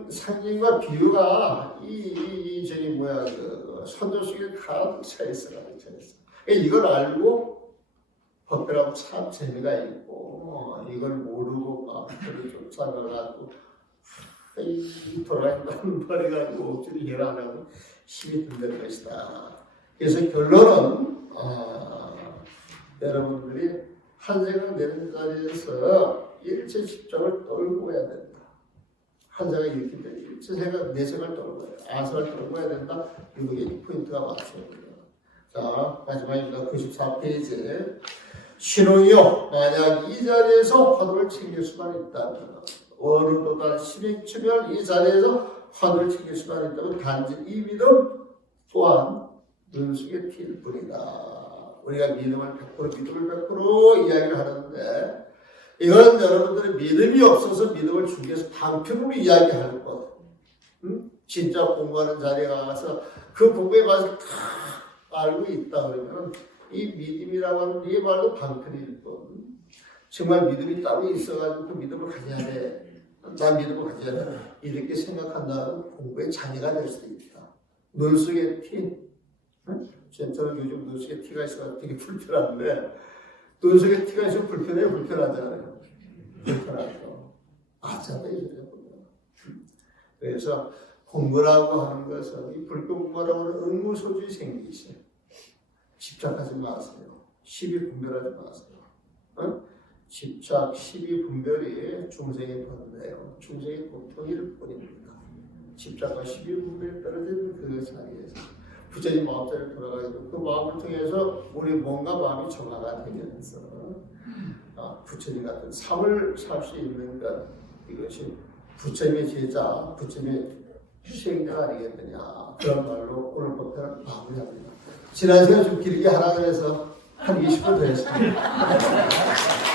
상징과 비유가 저기 뭐야 그 선조 속에 가득 차 있어가지고 이걸 알고 법배라고 참 재미가 있고 이걸 모르고 마음대로 쫓아가가지고 돌아가는 버려가지고 억지로 일 안 하고 힘이 든다는 것이다. 그래서 결론은 여러분들이 한 생각 내는 자리에서 일체 집중을 떨고 해야 된다. 한 생각 이렇게 되면 일체 생각 내 생각을 떨고 해야 된다. 아성을 떨고 해야 된다. 이게 포인트가 맞습니다. 자, 마지막입니다. 94페이지. 신웅이요, 만약 이 자리에서 화두를 챙길 수만 있다면, 어른보다 실익주면 이 자리에서 화두를 챙길 수만 있다면, 단지 이 믿음 또한 눈 속에 튈 뿐이다. 우리가 믿음을 100% 이야기를 하는데, 이건 여러분들의 믿음이 없어서 믿음을 주기 위해서 방편으로 이야기하는 것. 진짜 공부하는 자리에 가서 그 공부에 가서 다 알고 있다 그러면 이 믿음이라고 하는 이 말도 방편일 뿐. 정말 믿음이 따로 있어가지고 그 믿음을 가져야 돼. 난 믿음을 가져야 돼. 이렇게 생각한다면 공부의 장애가 될 수도 있다. 눈 속에 티. 저는 요즘 눈 속에 티가 있어서 되게 불편한데 눈 속에 티가 있으면 불편해요? 불편하잖아요. 불편하죠. 맞아요. 그래서 공부라고 하는 것은 이 불공부라고 하는 의무소지 생기시. 집착하지 마세요. 시비 분별하지 마세요. 집착, 시비 분별이 중생의 번뇌예요. 중생의 고통일 뿐입니다. 집착과 시비 분별이 떨어지는 그 사이에서 부처님 마음자리를 돌아가지고 그 마음을 통해서 우리 몸과 마음이 정화가 되면서 부처님 같은 삶을 살 수 있는 것, 이것이 부처님의 제자, 부처님의 수행자 아니겠느냐. 그런 말로 오늘 법회를 마무리합니다. 지난 시간 좀 길게 하라 그래서 한 20분 더 했습니다.